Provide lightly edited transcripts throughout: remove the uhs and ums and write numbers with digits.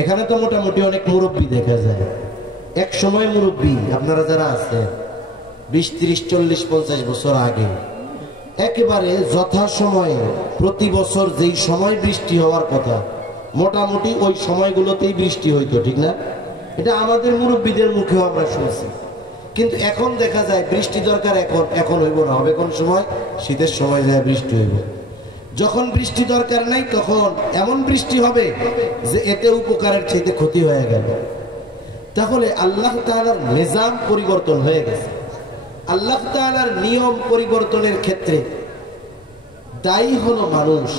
এখানে তো মোটামুটি অনেক মুরব্বী দেখা যায়। এক সময় মুরব্বী আপনারা যারা আছেন 20, 30, 40, 50 বছর আগে একেবারে যথাসময়ে প্রতি বছর যেই সময় বৃষ্টি হওয়ার কথা মোটামুটি ওই সময়গুলোতেই বৃষ্টি হইতো, ঠিক না? এটা আমাদের মুরব্বীদের মুখেও আমরা শুনছি। কিন্তু এখন দেখা যায় বৃষ্টি দরকার, এখন হইব না, হবে কোন সময়? শীতের সময় যায় বৃষ্টি হইব। যখন বৃষ্টি দরকার নাই তখন এমন বৃষ্টি হবে যে এতে উপকারের চাইতে ক্ষতি হয়ে গেল। তাহলে আল্লাহ তাআলার নিজাম পরিবর্তন হয়ে গেছে। আল্লাহ তাআলার নিয়ম পরিবর্তনের ক্ষেত্রে দায়ী হলো মানুষ।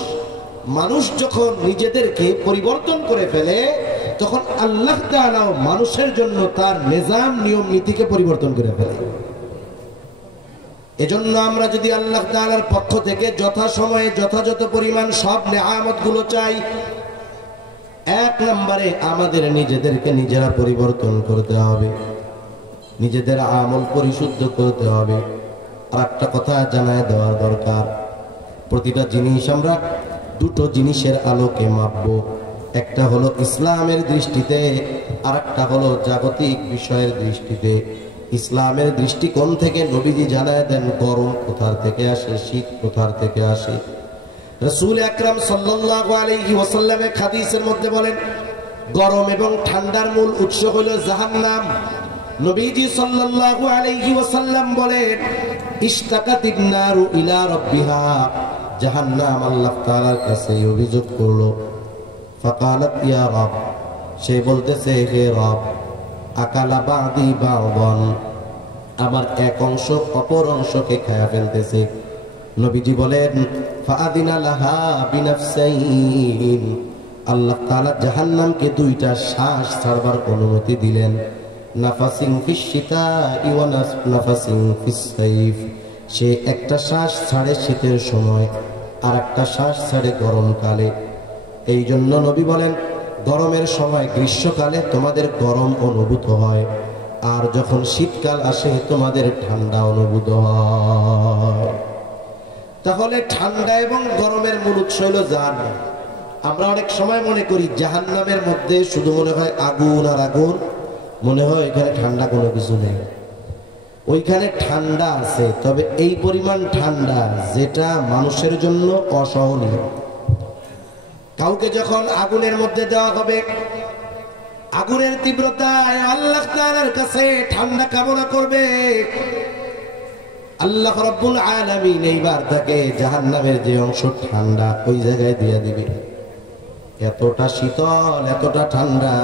মানুষ যখন নিজেদেরকে পরিবর্তন করে ফেলে তখন আল্লাহ তাআলাও মানুষের জন্য তার নিজাম নিয়ম নীতিকে পরিবর্তন করে ফেলে। এজন্য আমরা যদি আল্লাহ তাআলার পক্ষ থেকে যথাসময়ে যথাযথ পরিমাণ সব নেয়ামত গুলো চাই, এক নম্বরে আমাদের নিজেদেরকে নিজেরা পরিবর্তন করতে হবে, নিজেদের আমল পরিশুদ্ধ করতে হবে। আর একটা কথা জানায় দেওয়ার দরকার, প্রতিটা জিনিস আমরা দুটো জিনিসের আলোকে মাপবো। একটা হলো ইসলামের দৃষ্টিতে, আর একটা হলো জাগতিক বিষয়ের দৃষ্টিতে। ইসলামের দৃষ্টিকোণ থেকে নবীজি জানায় দেন গরম কোথা থেকে আসে, শীত কোথা থেকে আসে। রাসূল আকরাম সাল্লাল্লাহু আলাইহি ওয়াসাল্লামের হাদিসের মধ্যে বলেন গরম এবং ঠান্ডার মূল উৎস হলো জাহান্নাম। নবীজি সাল্লাল্লাহু আলাইহি ওয়াসাল্লাম বলেন ইশতাকাতিন নারু ইলা রাব্বিহা, জাহান্নাম আল্লাহ তাআলার কাছে অভিযোগ করলো। ফাকালাত ইয়া রাব, সে বলতেছে হে রব, আকালা বাদি বাদন, আমার এক অংশ অপর অংশকে খায়া ফেলতেছে। নবীজি বলেন ফাআদিনা লাহা বিনাফসাইন, আল্লাহ তাআলা জাহান্নামকে দুইটা শ্বাস ছাড়বার অনুমতি দিলেন। নাফাসিন ফিস শিতাই ওয়া নাফাসিন ফিস সাইফ, সে একটা শ্বাস ছাড়ে শীতের সময় আর একটা শ্বাস ছাড়ে গরমকালে। এই জন্য নবী বলেন গরমের সময় গ্রীষ্মকালে তোমাদের গরম অনুভূত হয়, আর যখন শীতকাল আসে তোমাদের ঠান্ডা অনুভূত হয়। তাহলে ঠান্ডা এবং গরমের মূল উৎস হলো জাহান্নাম। আমরা অনেক সময় মনে করি জাহান্নামের মধ্যে শুধু মনে হয় আগুন আর আগুন, মনে হয় এখানে ঠান্ডা কোনো কিছু নেই। ওইখানে ঠান্ডা আছে, তবে এই পরিমাণ ঠান্ডা যেটা মানুষের জন্য অসহনীয়। কাউকে যখন আগুনের মধ্যে দেওয়া হবে, আগুনের তীব্রতায় আল্লাহ তাআলার কাছে ঠান্ডা কামনা করবে, আল্লাহ রাব্বুল আলামিন এইবার তাকে জাহান্নামের যে অংশ ঠান্ডা ওই জায়গায় দিয়ে দিবে। এতটা শীতল, এতটা ঠান্ডা,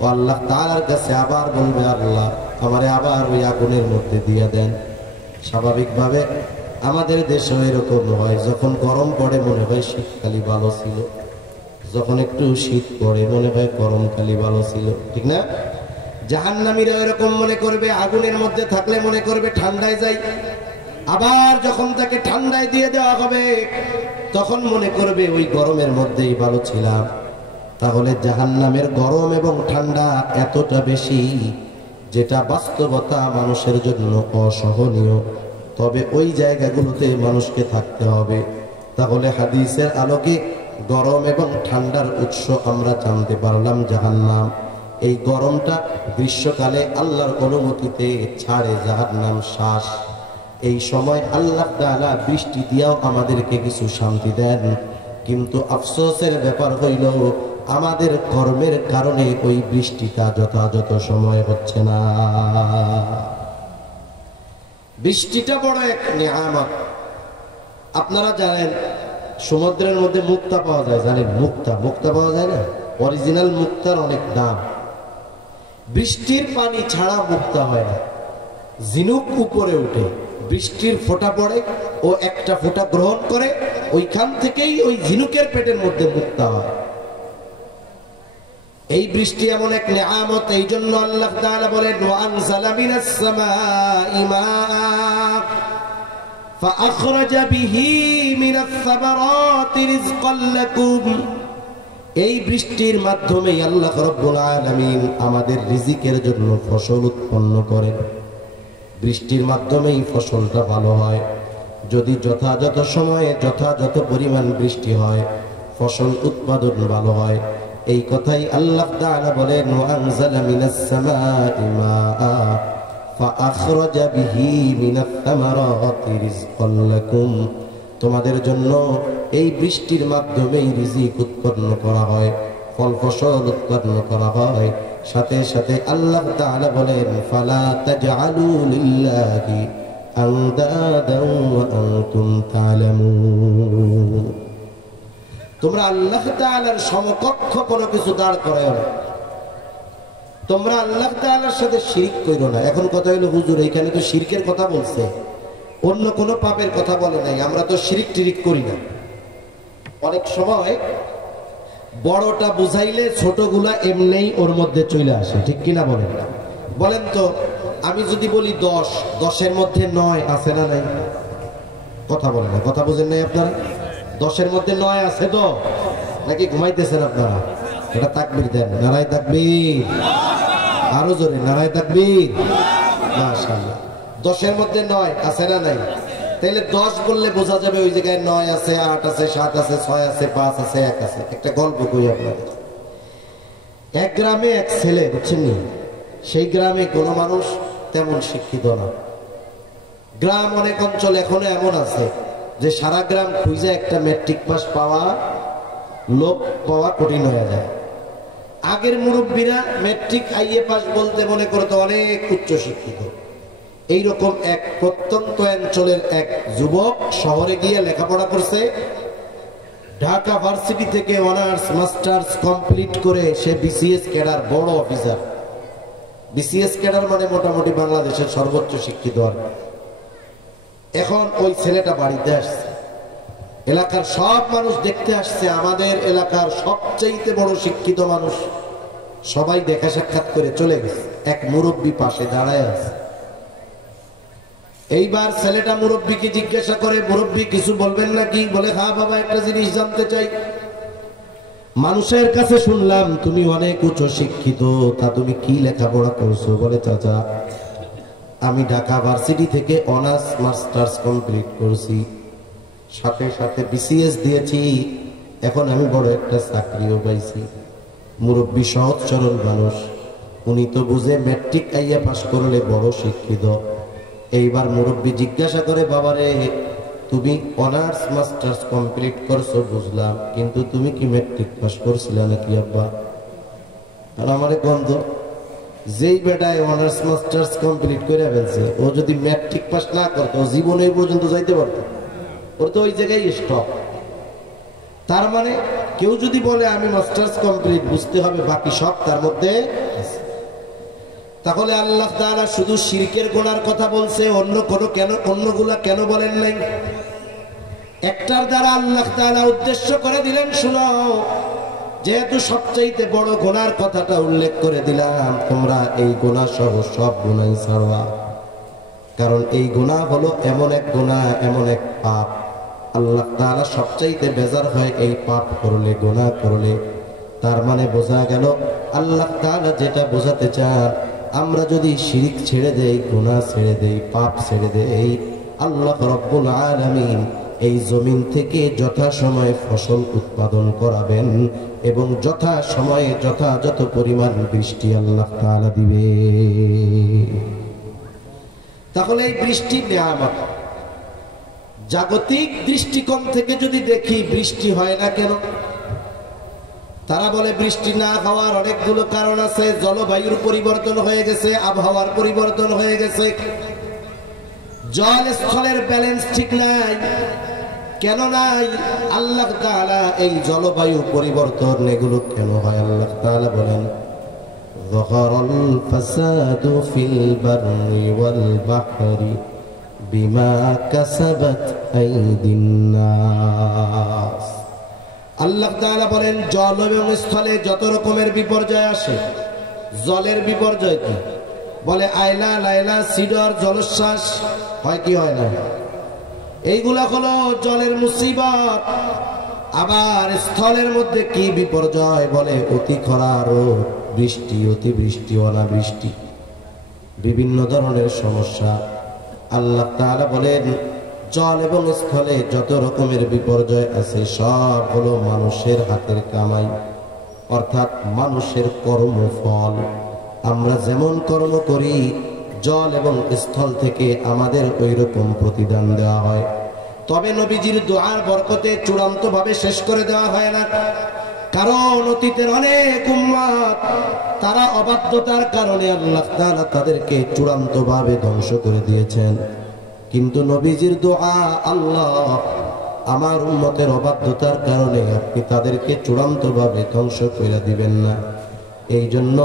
ও আল্লাহ তাআলার কাছে আবার বলবে আল্লাহ আমারে আবার ওই আগুনের মধ্যে দিয়ে দেন। স্বাভাবিকভাবে আমাদের দেশে এরকম হয়, যখন গরম পড়ে মনে হয় শীতকালই ভালো ছিল, যখন একটু শীত পড়ে মনে হয় গরমকালই ভালো ছিল, ঠিক না? জাহান্নামীরা এরকম মনে করবে, আগুনের মধ্যে থাকলে মনে করবে ঠান্ডায় যাই, আবার যখন তাকে ঠান্ডায় দিয়ে দেওয়া হবে তখন মনে করবে ওই গরমের মধ্যেই ভালো ছিলাম। তাহলে জাহান্নামের গরম এবং ঠান্ডা এতটা বেশি যেটা বাস্তবতা মানুষের জন্য অসহনীয়, তবে ওই জায়গাগুলোতে মানুষকে থাকতে হবে। তাহলে হাদিসের আলোকে গরম এবং ঠান্ডার উৎস আমরা জানতে পারলাম জাহান্নাম। এই গরমটা গ্রীষ্মকালে আল্লাহর অনুমতিতে ছাড়ে জাহান্নাম শ্বাস। এই সময় আল্লাহ তাআলা বৃষ্টি দিয়েও আমাদেরকে কিছু শান্তি দেন, কিন্তু আফসোসের ব্যাপার হইল আমাদের কর্মের কারণে ওই বৃষ্টিটা যথাযথ সময় হচ্ছে না। বৃষ্টিটা বড় এক নিয়ামত। আপনারা জানেন সমুদ্রের মধ্যে মুক্তা পাওয়া যায়, জানেন? মুক্তা পাওয়া যায় না? অরিজিনাল মুক্তার অনেক দাম। বৃষ্টির পানি ছাড়া মুক্তা হয় না। ঝিনুক উপরে উঠে, বৃষ্টির ফোঁটা পড়ে, ও একটা ফোঁটা গ্রহণ করে, ওইখান থেকেই ওই ঝিনুকের পেটের মধ্যে মুক্তা হয়। এই বৃষ্টি এমন এক নিয়ামত, এই জন্য আল্লাহ তাআলা বলেন ওয়া আনজালা মিনাস সামাই মাআ ফাআখরাজা বিহি মিনাস সামারাতি রিজকান লাকুম। এই বৃষ্টির মাধ্যমে আল্লাহ রাব্বুল আলামিন আমাদের রিজিকের জন্য ফসল উৎপন্ন করেন। বৃষ্টির মাধ্যমেই ফসলটা ভালো হয়। যদি যথাযথ সময়ে যথাযথ পরিমাণ বৃষ্টি হয় ফসল উৎপাদন ভালো হয়। এই কথাই আল্লাহ তাআলা বলেন ওয়া আনজালা মিনাস সামাই মাআ ফাআখরাজা বিহি মিনাত তামারাতি রিজকান লাকুম, তোমাদের জন্য এই বৃষ্টির মাধ্যমেই রিজিক উৎপন্ন করা হয়, ফল ফসল উৎপন্ন করা হয়। সাথে সাথে আল্লাহ তাআলা বলেন ফালা তাজআলু লিল্লাহি আনদাদান ওয়া আনতুম তা'লামুন, তোমরা আল্লাহ তাআলার সমকক্ষ কোনো কিছু দাঁড় করাও না, তোমরা আল্লাহ তাআলার সাথে শিরক করো না। এখন কথা হলো হুজুর এখানে তো শিরকের কথা বলছে, অন্য কোনো পাপের কথা বলে নাই, আমরা তো শিরক টিরিক করি না। অনেক সময় বড়টা বুঝাইলে ছোটগুলা এমনিই ওর মধ্যে চলে আসে, ঠিক কিনা বলেন? বলেন তো আমি যদি বলি 10, 10-এর মধ্যে 9 আছে না নাই? কথা বলে না, কথা বুঝেন নাই আপনারা? 10-এর মধ্যে 9 আছে তো নাকি ঘুমাইতেছেন আপনারা? এটা তাকবীর দেন, নারায়ে তাকবীর, আরো জোরে নারায়ে তাকবীর, মাশাআল্লাহ। 10-এর মধ্যে 9 আছে না নাই? তাহলে 10 বললে বোঝা যাবে ওই জায়গায় 9 আছে, 8 আছে, 7 আছে, 6 আছে, 5 আছে, 1 আছে। একটা গল্প কই আপনাদের। এক গ্রামে এক ছেলে, বুঝছেন নি, সেই গ্রামে কোনো মানুষ তেমন শিক্ষিত না। গ্রাম অনেক অঞ্চল এখনো এমন আছে যে সারা গ্রাম খুঁজে একটা ম্যাট্রিক পাস পাওয়া লোক পাওয়া কঠিন হয়ে যায়। আগের মুরব্বীরা ম্যাট্রিক আইএ পাস বলতে মনে করতো অনেক উচ্চ শিক্ষিত। এইরকম এক প্রত্যন্ত অঞ্চলের এক যুবক শহরে গিয়ে লেখাপড়া করছে, ঢাকা ভার্সিটি থেকে অনার্স মাস্টার্স কমপ্লিট করে সে বিসিএস ক্যাডার, বড় অফিসার। বিসিএস ক্যাডার মানে মোটামুটি বাংলাদেশের সর্বোচ্চ শিক্ষিত। এখন ওই ছেলেটা বাড়িতে আসছে, এলাকার সব মানুষ দেখতে আসছে, আমাদের এলাকার সবচেয়ে বড় শিক্ষিত মানুষ, সবাই দেখা সাক্ষাৎ করে চলে গেছে। এক মুরব্বী পাশে দাঁড়ায় আছে। এইবার ছেলেটা মুরব্বীকে জিজ্ঞাসা করে, মুরব্বী কিছু বলবেন নাকি? বলে হ্যাঁ বাবা, একটা জিনিস জানতে চাই। মানুষের কাছে শুনলাম তুমি অনেক উচ্চ শিক্ষিত, তা তুমি কি লেখাপড়া করছো? বলে চাচা আমি ঢাকা ভার্সিটি থেকে অনার্স মাস্টার্স কমপ্লিট করছি, সাথে সাথে বিসিএস দিয়েছি, এখন আমি বড় একটা চাকরিও পাইছি। মুরব্বী সহজ সরল মানুষ, উনি তো বুঝে ম্যাট্রিক আইয়া পাস করলে বড় শিক্ষিত। এইবার মুরব্বী জিজ্ঞাসা করে, বাবারে তুমি অনার্স মাস্টার্স কমপ্লিট করছো বুঝলাম, কিন্তু তুমি কি ম্যাট্রিক পাস করছিলে নাকি আব্বা? আর আমারে গন্ধ, যেই বেটায় অনার্স মাস্টার্স কমপ্লিট করে ফেলছে, ও যদি ম্যাট্রিক পাস না করতো জীবনে এই পর্যন্ত যাইতে পারতো, ওর তো ওই জায়গায় স্টপ। তার মানে কেউ যদি বলে আমি মাস্টার্স কমপ্লিট, বুঝতে হবে বাকি সব তার মধ্যে আছে। তাহলে আল্লাহ তাআলা শুধু শিরকের গুনার কথা বলছে, অন্যগুলা কেন বলেন নাই? একটার দ্বারা আল্লাহ তাআলা উদ্দেশ্য করে দিলেন, শুনো, যেহেতু সবচাইতে বড় গুনার কথাটা উল্লেখ করে দিলাম, তোমরা এই গুনাহ সহ সব গুনাহ ছাড়বা। কারণ এই গুনাহ হলো এমন এক গুনাহ, এমন এক পাপ, আল্লাহ তাআলা সবচাইতে বেজার হয় এই পাপ করলে, গুনাহ করলে। তার মানে বোঝা গেল আল্লাহ তাআলা যেটা বোঝাতে চান, আমরা যদি শিরক ছেড়ে দেই, গুনাহ ছেড়ে দেই, পাপ ছেড়ে দেই, আল্লাহ রাব্বুল আলামিন এই জমিন থেকে যথাসময়ে ফসল উৎপাদন করাবেন এবং যথাসময়ে যথাযথ পরিমাণ বৃষ্টি আল্লাহ তাআলা দিবে। তাহলে এই বৃষ্টির নিয়ামত, জাগতিক দৃষ্টিকোণ থেকে যদি দেখি বৃষ্টি হয় না কেন? তারা বলে বৃষ্টি না হওয়ার অনেকগুলো কারণ আছে। জলবায়ুর পরিবর্তন হয়ে গেছে, আবহাওয়ার পরিবর্তন হয়ে গেছে, জল স্থলের ব্যালেন্স ঠিক নাই। কেন নাই? আল্লাহ তাআলা এই জলবায়ু পরিবর্তন এগুলো কেন হয়? আল্লাহ তাআলা বলেন যাহারাল ফাসাদু ফিল বাররি ওয়াল বাহরি বিমা কাসাবাত আইদিন নাস। আল্লাহ তাআলা বলেন জল এবং স্থলে যত রকমের বিপর্যয় আসে, জলের বিপর্যয় কি? বলে আয়লা, লাইলা, সিডর, জলোচ্ছ্বাস হয় কি হয় না? এইগুলা হলো জলের মুসিবত। আবার স্থলের মধ্যে কি বিপর্যয়? বলে অতি খরা, রোদ, বৃষ্টি, অতিবৃষ্টি, অনাবৃষ্টি, বিভিন্ন ধরনের সমস্যা। আল্লাহ তাআলা বলেন জল এবং স্থলে যত রকমের বিপর্যয় আছে সব হলো মানুষের হাতের কামাই। অর্থাৎ মানুষের কর্মফল। আমরা যেমন কর্ম করি জল এবং স্থল থেকে আমাদের ওই রকম প্রতিদান দেওয়া হয়। তবে নবীজির দোয়ার বরকতে চূড়ান্ত ভাবে শেষ করে দেওয়া হয় না, কারণ অতীতের অনেক উম্মত তারা অবাধ্যতার কারণে আল্লাহ তাআলা তাদেরকে চূড়ান্ত ভাবে ধ্বংস করে দিয়েছেন। কিন্তু নবীজির দোয়া, আল্লাহ আমার উম্মতের অবাধ্যতার কারণে আপনি তাদেরকে চূড়ান্ত ভাবে ধ্বংস করে দিবেন না। এই জন্য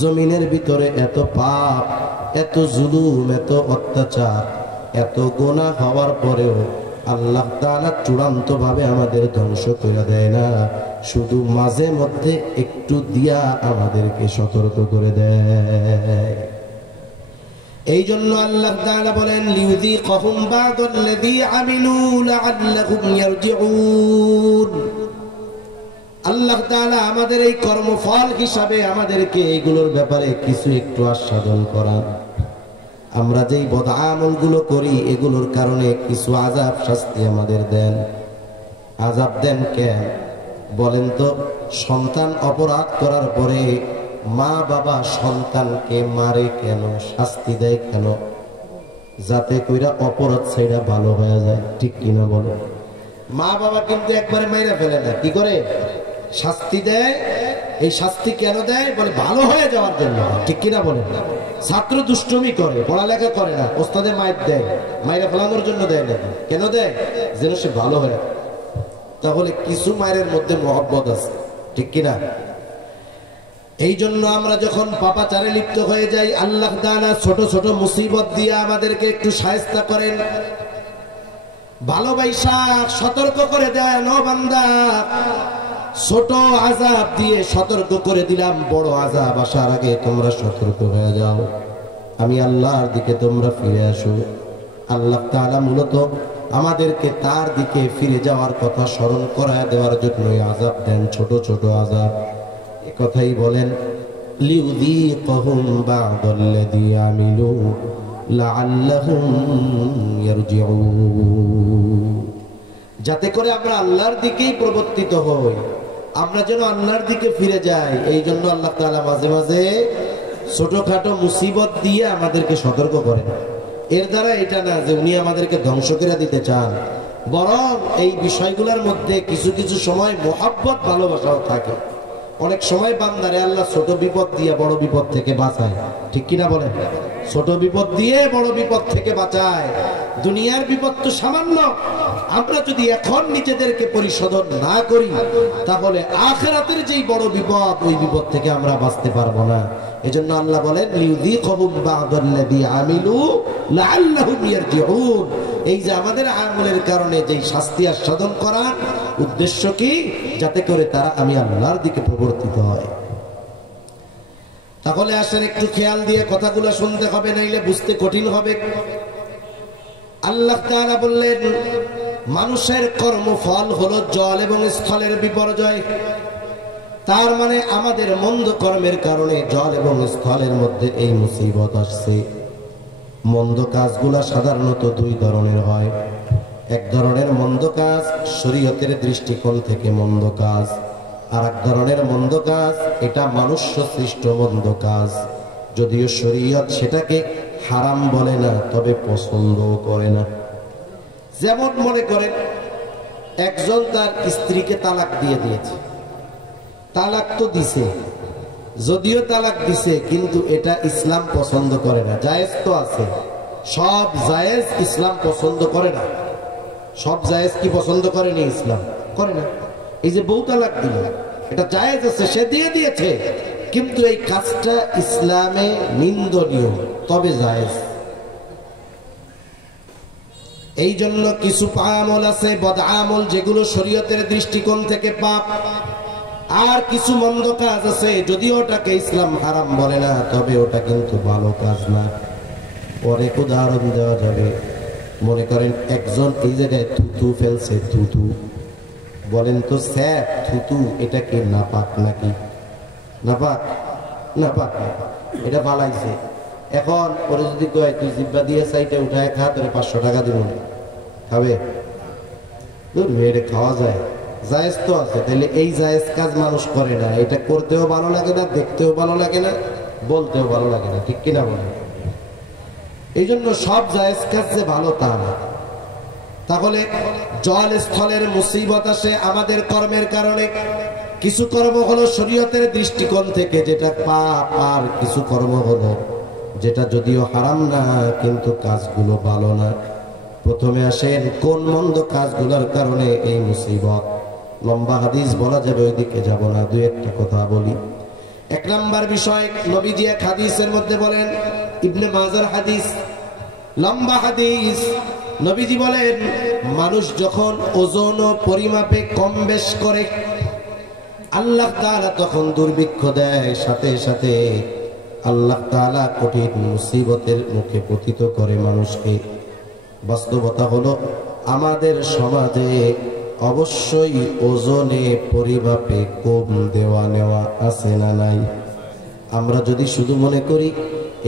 জমিনের ভিতরে এত পাপ, এত জুলুম, এত অত্যাচার, এত গুনাহ হওয়ার পরেও আল্লাহ তাআলা চূড়ান্ত ভাবে আমাদের ধ্বংস করে দেয় না, শুধু মাঝে মধ্যে একটু দিয়া আমাদেরকে সতর্ক করে দেয়। এই জন্য আল্লাহ তাআলা বলেন লিউযীকাহুম বা'দাল্লাযী আমিলু লা'আল্লাহুম ইয়ারজিউন। আল্লাহ তাআলা আমাদের এই কর্মফল হিসাবে আমাদেরকে এইগুলোর ব্যাপারে কিছু একটু আস্বাদন করান। আমরা যেই বদআমলগুলো করি এগুলোর কারণে কিছু আযাব শাস্তি আমাদের দেন। আযাব দেন কেন বলেন তো? সন্তান অপরাধ করার পরে মা বাবা সন্তানকে মারে কেন, শাস্তি দেয় কেন? যাতে কইরা অপরাধ ছাইড়া ভালো হয়ে যায়, ঠিক কিনা বলো? মা বাবা কিন্তু একবারে মাইরা ফেলে না, কি করে? শাস্তি দেয়। এই শাস্তি কেন দেয়? বলে ভালো হয়ে যাওয়ার জন্য, ঠিক কিনা বলে? ছাত্র দুষ্টুমি করে, পড়ালেখা করে না, ওস্তাদে মাইর দেয়, মাইরা ফেলানোর জন্য দেয় না। কেন দেয়? যেন সে ভালো হয়। তাহলে কিছু মায়ের মধ্যে মহব্বত আছে, ঠিক কিনা? এই জন্য আমরা যখন পাপাচারে লিপ্ত হয়ে যাই, আল্লাহ তাআলা ছোট ছোট মুসিবত দিয়ে আমাদেরকে একটু শায়েস্তা করেন, ভালোবাসা সতর্ক করে দেন। ও বান্দা, ছোট আযাব দিয়ে সতর্ক করে দিলাম, বড় আযাব আসার আগে তোমরা সতর্ক হয়ে যাও, আমি আল্লাহর দিকে তোমরা ফিরে আসো। আল্লাহ তাআলা মূলত আমাদেরকে তার দিকে ফিরে যাওয়ার কথা স্মরণ করায় দেওয়ার জন্য আযাব দেন, ছোট ছোট আযাব। এই কথাই বলেন লিউযীকাহুম বা'দাল্লাযী আমিলু লা'আল্লাহুম ইয়ারজিউন, যাতে করে আমরা আল্লাহর দিকেই প্রবর্তিত হই, আমরা যেন আল্লাহর দিকে ফিরে যাই। এই জন্য আল্লাহ তাআলা মাঝে মাঝে ছোটখাটো মুসিবত দিয়ে আমাদেরকে সতর্ক করেন। এর দ্বারা এটা না যে উনি আমাদেরকে ধ্বংস করে দিতে চান, বরং এই বিষয়গুলোর মধ্যে কিছু কিছু সময় মোহাব্বত, ভালোবাসাও থাকে। অনেক সময় বান্দারে আল্লাহ ছোট বিপদ দিয়ে বড় বিপদ থেকে বাঁচায়, ঠিক কিনা বলেন? ছোট বিপদ দিয়ে বড় বিপদ থেকে বাঁচায়। দুনিয়ার বিপদ তো সামান্য, আমরা যদি এখন নিজেদেরকে পরিশোধন না করি তাহলে আখিরাতের যেই বড় বিপদ, ওই বিপদ থেকে আমরা বাঁচতে পারবো না। এজন্য আল্লাহ বলেন লিউযীকাহুম বা'দাল্লাযী আমিলু লা'আল্লাহুম ইয়ারজিউন। এই যে আমাদের আমলের কারণে যেই শাস্তি আস্বাদন করার উদ্দেশ্য কি? যাতে করে তারা আমি আল্লাহর দিকে প্রবর্তিত হয়। তাহলে আসেন একটু খেয়াল দিয়ে কথাগুলো শুনতে হবে, নাইলে বুঝতে কঠিন হবে। আল্লাহ তাআলা বললেন মানুষের কর্মফল হলো জল এবং স্থলের বিপর্যয়। তার মানে আমাদের মন্দ কর্মের কারণে জল এবং স্থলের মধ্যে এই মুসিবত আসছে। মন্দ কাজগুলা সাধারণত দুই ধরনের হয়। এক ধরনের মন্দ কাজ শরীয়তের দৃষ্টিকোণ থেকে মন্দ কাজ, আর এক ধরনের মন্দ কাজ এটা মানুষ সৃষ্ট মন্দ কাজ, যদিও শরীয়ত সেটাকে হারাম বলে না, তবে পছন্দও করে না। যেমন মনে করেন একজন তার স্ত্রীকে তালাক দিয়ে দিয়েছে, তালাক তো দিছে, যদিও তালাক দিছে কিন্তু এটা ইসলাম পছন্দ করে না। জায়েজ তো আছে, সব জায়েজ ইসলাম পছন্দ করে না। সব জায়েজ কি পছন্দ করেনি? ইসলাম করে না। এই যে বউ তালাক দিল, এটা জায়েজ আছে, সে দিয়ে দিয়েছে, কিন্তু এই কাজটা ইসলামে নিন্দনীয়, তবে জায়েজ। এই জন্য কিছু আমল আছে, বদ আমল, যেগুলো শরীয়তের দৃষ্টিকোণ থেকে পাপ। আর কিছু মন্দ কাজ আছে, যদিও ওটাকে ইসলাম হারাম বলে না, তবে ওটা কিন্তু ভালো কাজ না। অনেক উদাহরণ দেওয়া যাবে। মনে করেন একজন এই জায়গায় থুতু ফেলছে, থুতু, বলেন তো স্যাপ থুতু এটা কি নাপাক নাকি? নাপাক? নাপাক, এটা বালাইছে। এখন ওরে যদি কয় তুই জিব্বা দিয়ে সাইটে উঠায় খা, তোরে 500 টাকা দিব, খাবে? মেয়েরে খাওয়া যায়? জায়েজ তো আছে, তাহলে এই জায়েজ কাজ মানুষ করে না, এটা করতেও ভালো লাগে না, দেখতেও ভালো লাগে না, বলতেও ভালো লাগে না, ঠিক কিনা বলে? এই জন্য সব জায়েজ কাজ যে ভালো তা না। তাহলে জল স্থলের মুসিবত আসে আমাদের কর্মের কারণে। কিছু কর্ম হলো শরীয়তের দৃষ্টিকোণ থেকে যেটা পাপ, আর কিছু কর্ম হলো যেটা যদিও হারাম না কিন্তু কাজগুলো ভালো না। প্রথমে আসেন কোন মন্দ কাজগুলোর কারণে এই মুসিবত। লম্বা হাদিস বলা যাবে, ওইদিকে যাব না, দুই একটা কথা বলি। এক নাম্বার বিষয়, নবীজি এক হাদিসের মধ্যে বলেন, ইবনে মাজার হাদিস, লম্বা হাদিস, নবীজি বলেন মানুষ যখন ওজন ও পরিমাপে কম বেশ করে আল্লাহ তাআলা তখন দুর্ভিক্ষ দেয়, সাথে সাথে আল্লাহ তাআলা কঠিন মুসিবতের মুখে পতিত করে মানুষকে। বাস্তবতা হলো আমাদের সমাজে অবশ্যই ওজনে পরিমাপে কম দেওয়া নেওয়া আছে না নাই? আমরা যদি শুধু মনে করি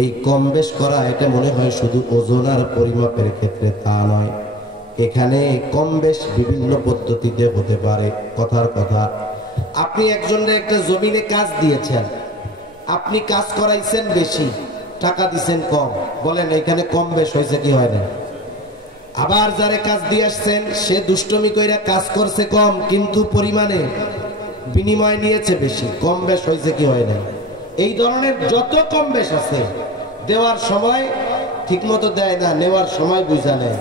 এই কম বেশ করা, এটা মনে হয় শুধু ওজন আর পরিমাপের ক্ষেত্রে, তা নয়। এখানে কম বেশ বিভিন্ন পদ্ধতিতে হতে পারে। কথার কথা, আপনি একজনের একটা জমিনে কাজ দিয়েছেন, আপনি কাজ করাইছেন বেশি, টাকা দিচ্ছেন কম, বলেন এখানে কম বেশ হয়েছে কি হয় না? আবার যারে কাজ দিয়ে আসছেন সে দুষ্টমি কইরা কাজ করছে কম, কিন্তু পরিমাণে বিনিময় নিয়েছে বেশি, কম বেশ হয়েছে কি হয় না? এই ধরনের যত কম বেশ আছে, দেওয়ার সময় ঠিক মতো দেয় না, নেওয়ার সময় বুঝা নেয়।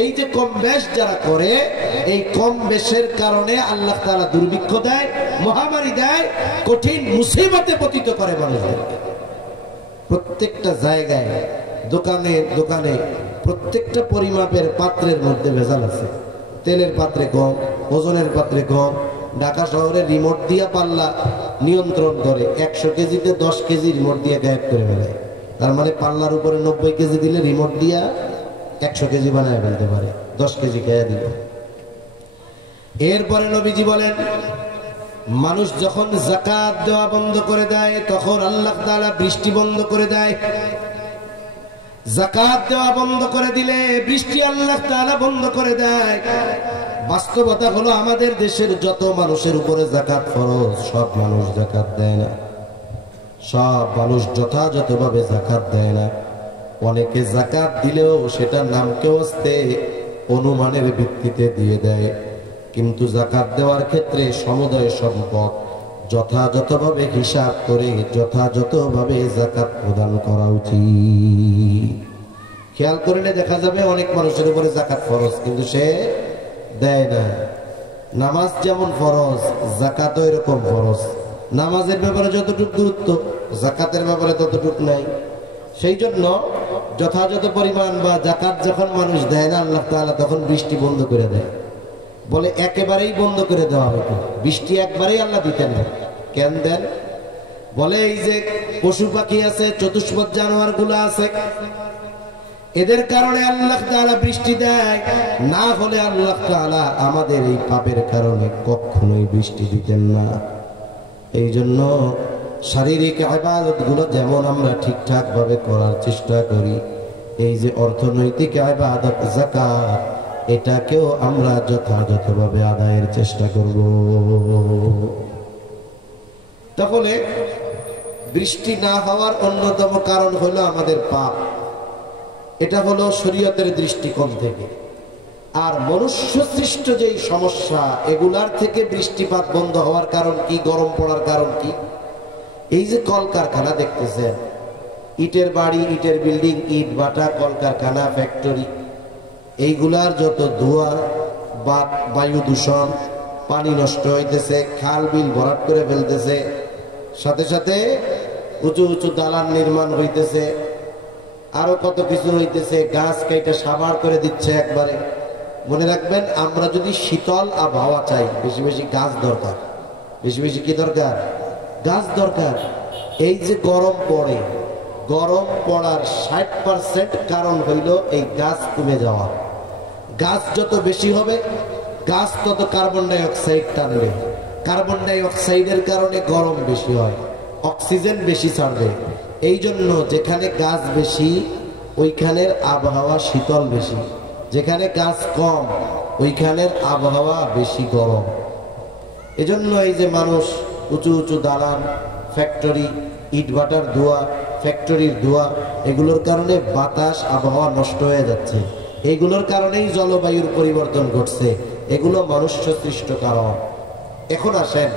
এই যে কম বেশ যারা করে, এই কম বেশের কারণে আল্লাহ তাআলা দুর্ভিক্ষ দেয়, মহামারী দেয়, কঠিন মুসিবতে পতিত করে মানুষদেরকে। প্রত্যেকটা জায়গায়, দোকানে দোকানে, প্রত্যেকটা পরিমাপের পাত্রের মধ্যে ভেজাল আছে। তেলের পাত্রে কম, ওজনের পাত্রে কম। ঢাকা শহরে রিমোট দিয়া পাল্লা নিয়ন্ত্রণ করে, 100 কেজিতে 10 কেজি রিমোট দিয়ে গায়েব করে ফেলে। তার মানে পাল্লার উপরে 90 কেজি দিলে রিমোট দিয়া 100 কেজি বানায় ফেলতে পারে, 10 কেজি খেয়ে দিল। এরপরে নবীজি বলেন মানুষ যখন যাকাত দেওয়া বন্ধ করে দেয় তখন আল্লাহ তাআলা বৃষ্টি বন্ধ করে দেয়। যাকাত দেওয়া বন্ধ করে দিলে বৃষ্টি আল্লাহ তাআলা বন্ধ করে দেয়। বাস্তবতা হলো আমাদের দেশের যত মানুষের উপরে যাকাত ফরজ, সব মানুষ যাকাত দেয় না, সব মানুষ যথাযথভাবে যাকাত দেয় না। অনেকে যাকাত দিলেও সেটা নামকে ওস্তে অনুমানের ভিত্তিতে দিয়ে দেয়, কিন্তু যাকাত দেওয়ার ক্ষেত্রে সমুদয় সম্পদ যথাযথভাবে হিসাব করে যথাযথভাবে যাকাত প্রদান করা উচিত। খেয়াল করলে দেখা যাবে অনেক মানুষের উপরে যাকাত ফরজ কিন্তু সে দেয় না। নামাজ যেমন ফরজ, যাকাতও এরকম ফরজ। নামাজের ব্যাপারে যতটুকু গুরুত্ব, যাকাতের ব্যাপারে ততটুকু নাই। সেই জন্য যথাযথ পরিমাণ বা যাকাত যখন মানুষ দেয় না, আল্লাহ তাআলা তখন বৃষ্টি বন্ধ করে দেয়। বলে একেবারেই বন্ধ করে দেওয়া হবে, বৃষ্টি একবারেই আল্লাহ দিতেন না। কেন দেন? বলে এই যে পশু পাখি আছে, চতুষ্পদ জানোয়ার গুলো আছে, এদের কারণে আল্লাহ তাআলা বৃষ্টি দেয়, না হলে আল্লাহ তাআলা আমাদের এই পাপের কারণে কখনোই বৃষ্টি দিতেন না। এই জন্য শারীরিক ইবাদত গুলো যেমন আমরা ঠিকঠাক ভাবে করার চেষ্টা করি, এই যে অর্থনৈতিক ইবাদত যাকাত, এটাকেও আমরা যথাযথভাবে আদায়ের চেষ্টা করব। তাহলে বৃষ্টি না হওয়ার অন্যতম কারণ হলো আমাদের পাপ। এটা হলো শরীয়তের দৃষ্টিকোণ থেকে। আর মনুষ্য সৃষ্ট যেই সমস্যা, এগুলার থেকে বৃষ্টিপাত বন্ধ হওয়ার কারণ কি, গরম পড়ার কারণ কি? এই যে কলকারখানা দেখতেছেন, ইটের বাড়ি, ইটের বিল্ডিং, ইট ভাটা, কলকারখানা, ফ্যাক্টরি, এইগুলার যত ধোঁয়া, বায়ু দূষণ, পানি নষ্ট হইতেছে, খাল বিল ভরাট করে ফেলতেছে, সাথে সাথে উঁচু উঁচু দালান নির্মাণ হইতেছে, আরো কত কিছু হইতেছে, গাছ কেটে সাবার করে দিচ্ছে একবারে। মনে রাখবেন, আমরা যদি শীতল আবহাওয়া চাই, বেশি বেশি গাছ দরকার। বেশি বেশি কি দরকার? গাছ দরকার। এই যে গরম পড়ে, গরম পড়ার 60% কারণ হইল এই গাছ কমে যাওয়া। গাছ যত বেশি হবে, গাছ তত কার্বন ডাই অক্সাইড টানবে। কার্বন ডাই অক্সাইডের কারণে গরম বেশি হয়, অক্সিজেন বেশি ছাড়বে। এই জন্য যেখানে গাছ বেশি ওইখানের আবহাওয়া শীতল বেশি, যেখানে গাছ কম ওইখানের আবহাওয়া বেশি গরম। এজন্য এই যে মানুষ উঁচু উঁচু দালান, ফ্যাক্টরি, ইটভাটার ধোঁয়া, ফ্যাক্টরির ধোঁয়া, এগুলোর কারণে বাতাস আবহাওয়া নষ্ট হয়ে যাচ্ছে। এগুলোর কারণেই জলবায়ুর পরিবর্তন ঘটছে। এগুলো মনুষ্য সৃষ্ট কারণ। এখন আসেন,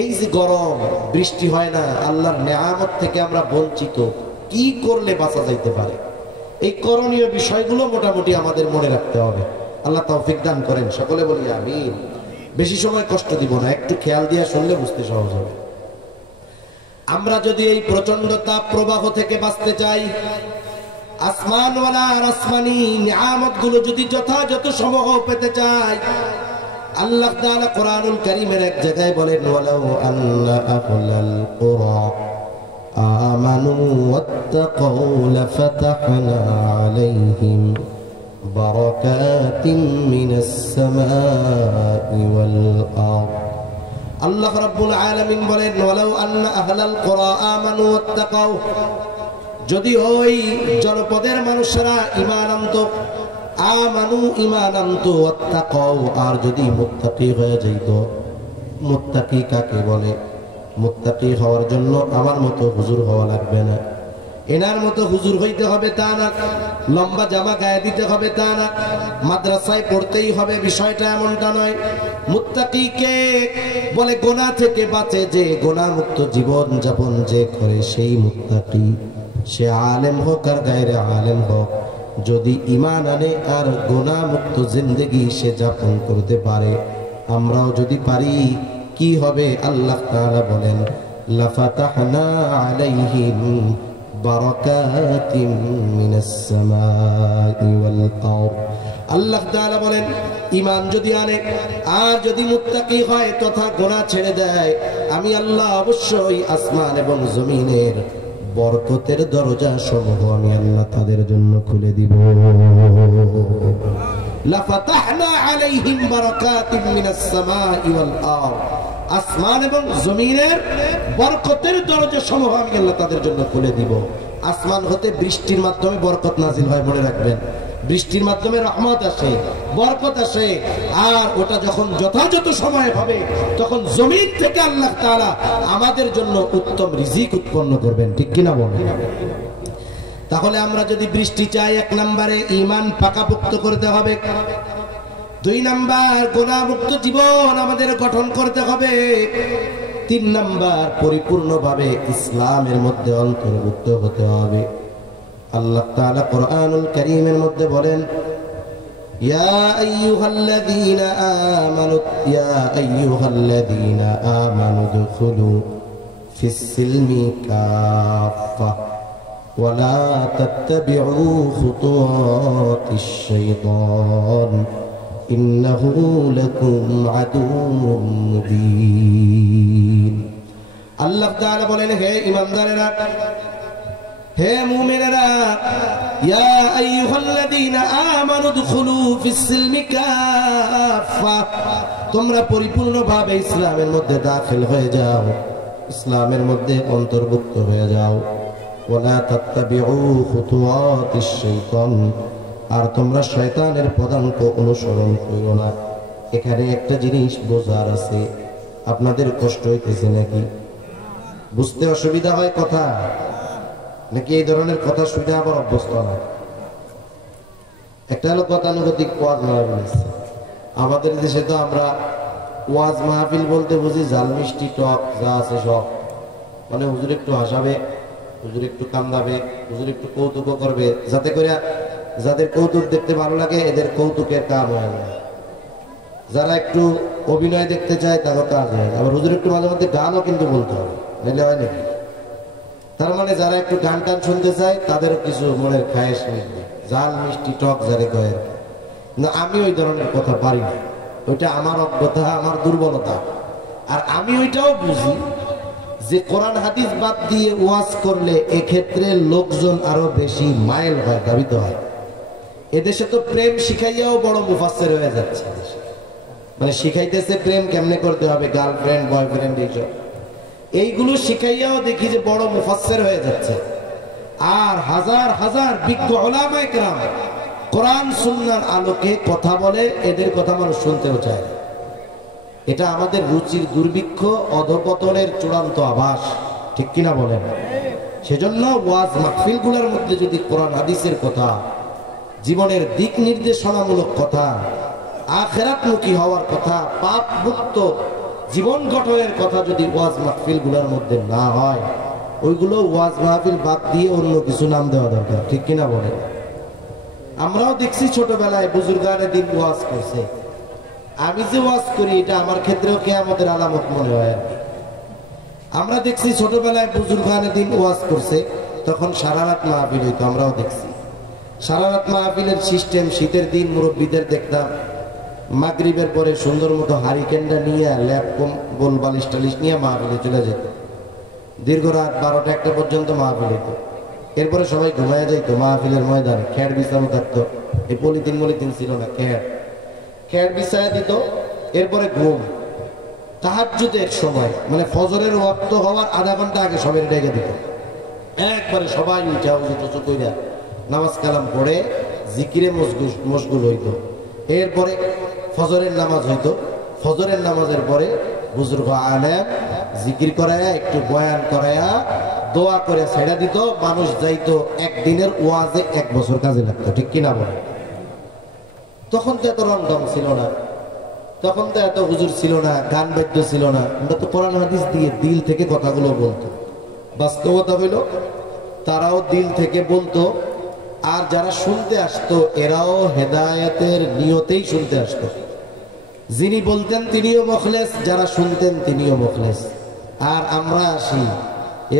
এই যে গরম, বৃষ্টি হয় না, আল্লাহর নেয়ামত থেকে আমরা বঞ্চিত, কি করলে বাঁচা যাইতে পারে? এই করণীয় বিষয়গুলো মোটামুটি আমাদের মনে রাখতে হবে। আল্লাহ তৌফিক দান করেন, সকলে বলি আমিন। বেশি সময় কষ্ট দিব না, একটু খেয়াল দিয়ে শুনলে বুঝতে সহজ হবে। আমরা যদি এই প্রচন্ড তাপ প্রবাহ থেকে বাঁচতে চাই, আসমানওয়ালা আর আসমানি নিয়ামতগুলো যদি যথাযথ সমূহ পেতে চাই, আল্লাহ তাআলা কোরআনুল কারীমের এক জায়গায় বলেন, ওয়ালাউ আন্না আহলাল কুরা আমানু ওয়াত্তাকাউ লাফাতাহনা আলাইহিম বারাকাতিম মিনাস সামাই ওয়াল আরদ। আল্লাহ রাব্বুল আলামিন বলেন, ওয়ালাউ আন্না আহলাল কুরা আমানু ওয়াত্তাকাউ, যদি ওই জনপদের মানুষেরা ঈমান আনতো, আমানু ঈমান আনতো, ওয়াত্তাকাউ আর যদি মুত্তাকি হয়ে যাইত। মুত্তাকি কাকে বলে? মুত্তাকি হওয়ার জন্য আমার মতো হুজুর হওয়া লাগবে না, এনার মতো হুজুর হইতে হবে তা না, লম্বা জামা গায়ে দিতে হবে তা না, মাদ্রাসায় পড়তেই হবে বিষয়টা এমনটা নয়। মুত্তাকি কে বলে? গোনাহ থেকে বাঁচে যে, গোনাহ মুক্ত জীবন যাপন যে করে, সেই মুত্তাকি। সে আলেম হোক আর গায়রে আলেম হোক, যদি ঈমান আনে আর গোনাহ মুক্ত জিন্দেগি সে যাপন করতে পারে, আমরাও যদি পারি, কি হবে? আল্লাহ তাআলা বলেন, লাফাতাহনা আলাইহিম বারাকাতিম মিনাস সামাই ওয়াল আরদ। আল্লাহ তাআলা বলেন, ঈমান যদি আনে আর যদি মুত্তাকি হয় তথা গোনাহ ছেড়ে দেয়, আমি আল্লাহ অবশ্যই আসমান এবং জমিনের বরকতের দরজা সমূহ আমি আল্লাহ তাদের জন্য খুলে দিব। লাফাতাহনা আলাইহিম বারাকাতিম মিনাস সামাই ওয়াল আরদ, আসমান এবং জমিনের বরকতের দরজা সমূহ আমি আল্লাহ তাদের জন্য খুলে দিব। আসমান হতে বৃষ্টির মাধ্যমে বরকত নাজিল হয়, মনে রাখবেন। বৃষ্টির মাধ্যমে রহমত আসে, বরকত আসে, আর ওটা যখন যথাযথ সময় হবে তখন জমিন থেকে আল্লাহ তাআলা আমাদের জন্য উত্তম রিজিক উৎপন্ন করবেন, ঠিক কিনা বলেন? তাহলে আমরা যদি বৃষ্টি চাই, এক নম্বরে ঈমান পাকাপোক্ত করতে হবে, দুই নাম্বার গুনাহমুক্ত জীবন আমাদের গঠন করতে হবে, তিন নাম্বার পরিপূর্ণভাবে ইসলামের মধ্যে অন্তর্ভুক্ত হতে হবে। আল্লাহ তাআলা কোরআনুল কারীমের মধ্যে বলেন, ইয়া আইয়ুহাল্লাযীনা আমানু দুখুলু ফিস-সিলমি কাফা ওয়া লা তাত্তাবিউ খুতুওয়াতিশ শাইতান ইন্নাহু লাকুম আদুউম মুবিন। আল্লাহ তাআলা বলেন, হে ঈমানদারেরা, হে মুমিনেরা, ইয়া আইয়ুহাল্লাযীনা আমানু দুখুলু ফিস-সিলমি কাফা, তোমরা পরিপূর্ণভাবে ইসলামের মধ্যে দাখিল হয়ে যাও, ইসলামের মধ্যে অন্তর্ভুক্ত হয়ে যাও। ওয়া লা তাত্তাবিউ খুতুওয়াতিশ শাইতান, আর তোমরা শয়তানের পদাঙ্ক অনুসরণ করো না। এখানে একটা জিনিস বোঝার আছে, আপনাদের কষ্ট হইতেছে নাকি? বুঝতে অসুবিধা হয় কথা নাকি এই ধরনের কথা শুনে আবার অভ্যস্ত না? একটা হলো গতানুগতিক ওয়াজ মাহফিল। আমাদের দেশে তো আমরা ওয়াজ মাহফিল বলতে বুঝি ঝাল মিষ্টি টক যা আছে সব, মানে হুজুর একটু হাসাবে, হুজুর একটু কান্দাবে, হুজুর একটু কৌতুক করবে, যাতে করে যাদের কৌতুক দেখতে ভালো লাগে এদের কৌতুকের কাজ হয়ে যায়, যারা একটু অভিনয় দেখতে চায় তারও কাজ হয়। আবার হুজুর একটু মাঝে মধ্যে গানও কিন্তু বলতে হবে, নাহলে হয় নাকি? তার মানে যারা একটু গান টান শুনতে চায় তাদেরও কিছু মনের খায়েশ মিটবে, জাল মিষ্টি টক যারে কয়। না, আমি ওই ধরনের কথা পারি না, ওইটা আমার অজ্ঞতা, আমার দুর্বলতা। আর আমি ওইটাও বুঝি যে কোরআন হাদিস বাদ দিয়ে ওয়াজ করলে এক্ষেত্রে লোকজন আরো বেশি মাইল হয়, ধাবিত হয়। এদেশে তো প্রেম শিখাইয়াও বড় মুফাসসির হয়ে যাচ্ছে, মানে শিখাইতেছে প্রেম কেমনে করতে হবে, গার্লফ্রেন্ড বয়ফ্রেন্ড এইসব, এইগুলো শিখাইয়াও দেখি যে বড় মুফাসসির হয়ে যাচ্ছে। আর হাজার হাজার বিজ্ঞ উলামায়ে কেরাম কোরআন সুন্নাহর আলোকে কথা বলে, এদের কথা মানুষ শুনতেও চায় না। এটা আমাদের রুচির দুর্ভিক্ষ, অধপতনের চূড়ান্ত আভাস, ঠিক কিনা বলেন? সেজন্য ওয়াজ মাহফিলগুলোর মধ্যে যদি কোরআন হাদিসের কথা, জীবনের দিক নির্দেশনামূলক কথা, আখিরাতমুখী হওয়ার কথা, পাপ মুক্ত জীবন গঠনের কথা যদি ওয়াজ মাহফিলগুলোর মধ্যে না হয়, ওইগুলো ওয়াজ মাহফিল বাদ দিয়ে অন্য কিছু নাম দেওয়া দরকার, ঠিক কিনা বলেন? আমরাও দেখছি ছোটবেলায় বুজুর্গানে দিন ওয়াজ করছে। আমি যে ওয়াজ করি এটা আমার ক্ষেত্রেও কিয়ামতের আলামত মনে হয়। আমরা দেখছি ছোটবেলায় বুজুর্গানে দিন ওয়াজ করছে, তখন সারা রাত মাহফিল হইতো। আমরাও দেখছি সারা রাত মাহফিলের সিস্টেম। শীতের দিন মুরব্বীদের দেখতাম মাগরিবের পরে সুন্দর মতো হারিকেনটা নিয়ে ল্যাপ কম্বল বালিশ টালিশ নিয়ে মাহফিলে চলে যেত। দীর্ঘ রাত 12টা-1টা পর্যন্ত মাহফিল হইতো। এরপরে সবাই ঘুমায় যাইতো মাহফিলের ময়দানে, খ্যাট বিছানো থাকতো। এই পলিথিন ছিল না, খ্যাট বিছায়া দিত। এরপরে ঘুম। তাহাজ্জুদের সময় মানে ফজরের ওয়াক্ত হওয়ার আধা ঘন্টা আগে সবাই ডেকে দিত। একবারে সবাই উঠা উঁচু কইরা নামাজ কালাম পড়ে জিকিরে মশগুল হইতো। এরপরে ফজরের নামাজ হইতো। ফজরের নামাজের পরে বুজুর্গ আলেম জিকির করায়া, একটু বয়ান করায়া, দোয়া করে ছেড়া দিত। মানুষ যাইতো একদিনের ওয়াজে 1 বছর কাজে লাগতো, ঠিক কিনা বলে? তখন তো এত রংঢং ছিল না, তখন তো এত হুজুর ছিল না, গান বাদ্য ছিল না। আমরা তো কোরআন হাদিস দিয়ে দিল থেকে কথাগুলো বলতো। বাস্তবতা হইল তারাও দিল থেকে বলতো, আর যারা শুনতে আসতো এরাও হেদায়েতের নিয়তেই শুনতে আসতো। যিনি বলতেন তিনিও মুখলেস, যারা শুনতেন তিনিও মুখলেস। আর আমরা আসি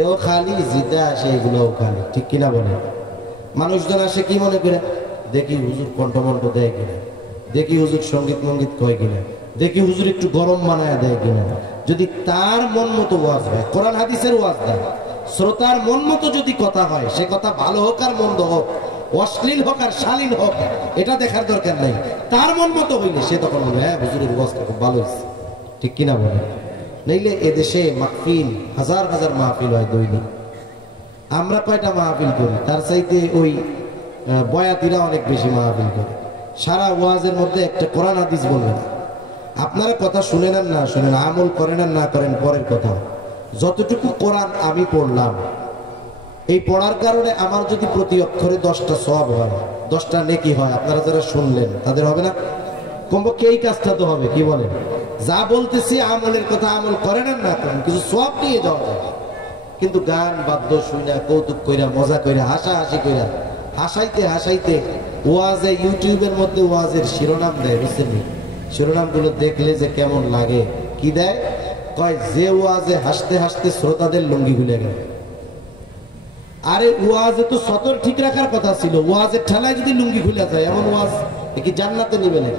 এও খালি, জিতে আসে এগুলোও খালি, ঠিক কিনা বলে? মানুষজন আসে কি মনে করে, দেখি হুজুর কণ্ঠমণ্ঠ দেয় কিনা, দেখি হুজুর সঙ্গীত মঙ্গীত কয় কিনা, দেখি হুজুর একটু গরম বানায় দেয় কিনা। যদি তার মন মতো ওয়াজ হয়, কোরআন হাদিসের ওয়াজ দেয়, শ্রোতার মন মতো যদি কথা হয়, সে কথা ভালো হোক আর মন্দ হোক, অশ্লীল হোক আর শালীন হোক, এটা দেখার দরকার নাই। তার মন মতো হইলে সে তখন বলবে হ্যাঁ হুজুরের ওয়াজটা খুব ভালো হয়েছে, ঠিক কিনা বলে? নইলে এদেশে মাহফিল হাজার হাজার মাহফিল হয় দৈনিক। আমরা কয়টা মাহফিল করি? তার চাইতে ওই বয়াতিরা অনেক বেশি মাহফিল করে। সারা ওয়াজের মধ্যে একটা কোরআন হাদিস বলবে না। আপনারা কথা শুনেন আর না শুনেন, আমল করেন আর না করেন পরের কথা। যতটুকু কোরআন আমি পড়লাম, এই পড়ার কারণে আমার যদি প্রতি অক্ষরে 10টা সওয়াব হয়, 10টা নেকি হয়, আপনারা যারা শুনলেন তাদের হবে না? কমপক্ষে এই কাজটা তো হবে, কি বলেন? যা বলতেছি আমলের কথা আমল করেন আর না করেন, কিছু সওয়াব নিয়ে যাওয়া যায়। কিন্তু গান বাদ্য শুইনা, কৌতুক কইরা, মজা কইরা, হাসাহাসি কইরা, হাসাইতে হাসাইতে ওয়াজে, ইউটিউবের মধ্যে ওয়াজের শিরোনাম দেয়, বুঝছেন? শিরোনামগুলো দেখলে যে কেমন লাগে। কি দেয়? কয় যে ওয়াজে হাসতে হাসতে শ্রোতাদের লুঙ্গি খুলে গেল। আরে ওয়াজে তো সতর ঠিক রাখার কথা ছিল, ওয়াজের ঠেলায় যদি লুঙ্গি খুলে যায়, এমন ওয়াজ কি জান্নাতে নিবে না?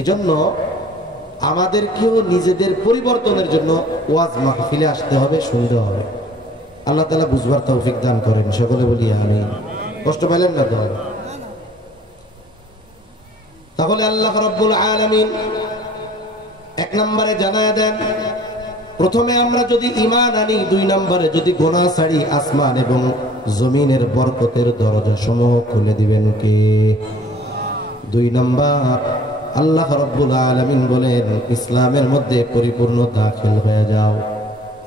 এজন্য আমাদেরকেও নিজেদের পরিবর্তনের জন্য ওয়াজ মাহফিলে আসতে হবে, শুনতে হবে। আল্লাহ তাআলা বুঝবার তৌফিক দান করেন, সকলে বলি আমিন। কষ্ট পেলেন না তো? তাহলে আল্লাহ রাব্বুল আলামিন 1 নম্বরে জানায়া দেন, প্রথমে আমরা যদি ঈমান আনি, 2 নম্বরে যদি গুনাহ ছাড়ি, আসমান এবং জমিনের বরকতের দরজা সমূহ খুলে দিবেন কে? 2 নম্বর, আল্লাহ রাব্বুল আলামিন বলেন ইসলামের মধ্যে পরিপূর্ণ দাখিল হয়ে যাও।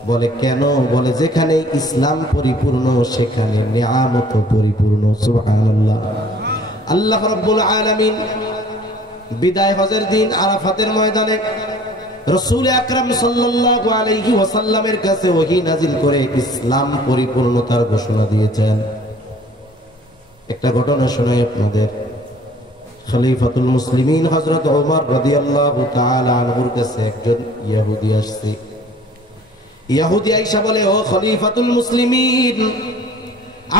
বলে কেন? বলে যেখানে ইসলাম পরিপূর্ণ সেখানে নিয়ামত পরিপূর্ণ। সুবহানাল্লাহ। আল্লাহ রাব্বুল আলামিন বিদায় হজের দিন আরাফাতের ময়দানে রাসূল আকরাম সাল্লাল্লাহু আলাইহি ওয়াসাল্লামের কাছে ওহী নাজিল করে ইসলাম পরিপূর্ণতার ঘোষণা দিয়েছেন। একটা ঘটনা শোনাই আপনাদের। খলিফাতুল মুসলিমিন হযরত ওমর রাদিয়াল্লাহু তাআলা আনহুর কাছে একজন ইহুদি আসছে। ইহুদি আয়েশা বলে, ও খলিফাতুল মুসলিমিন,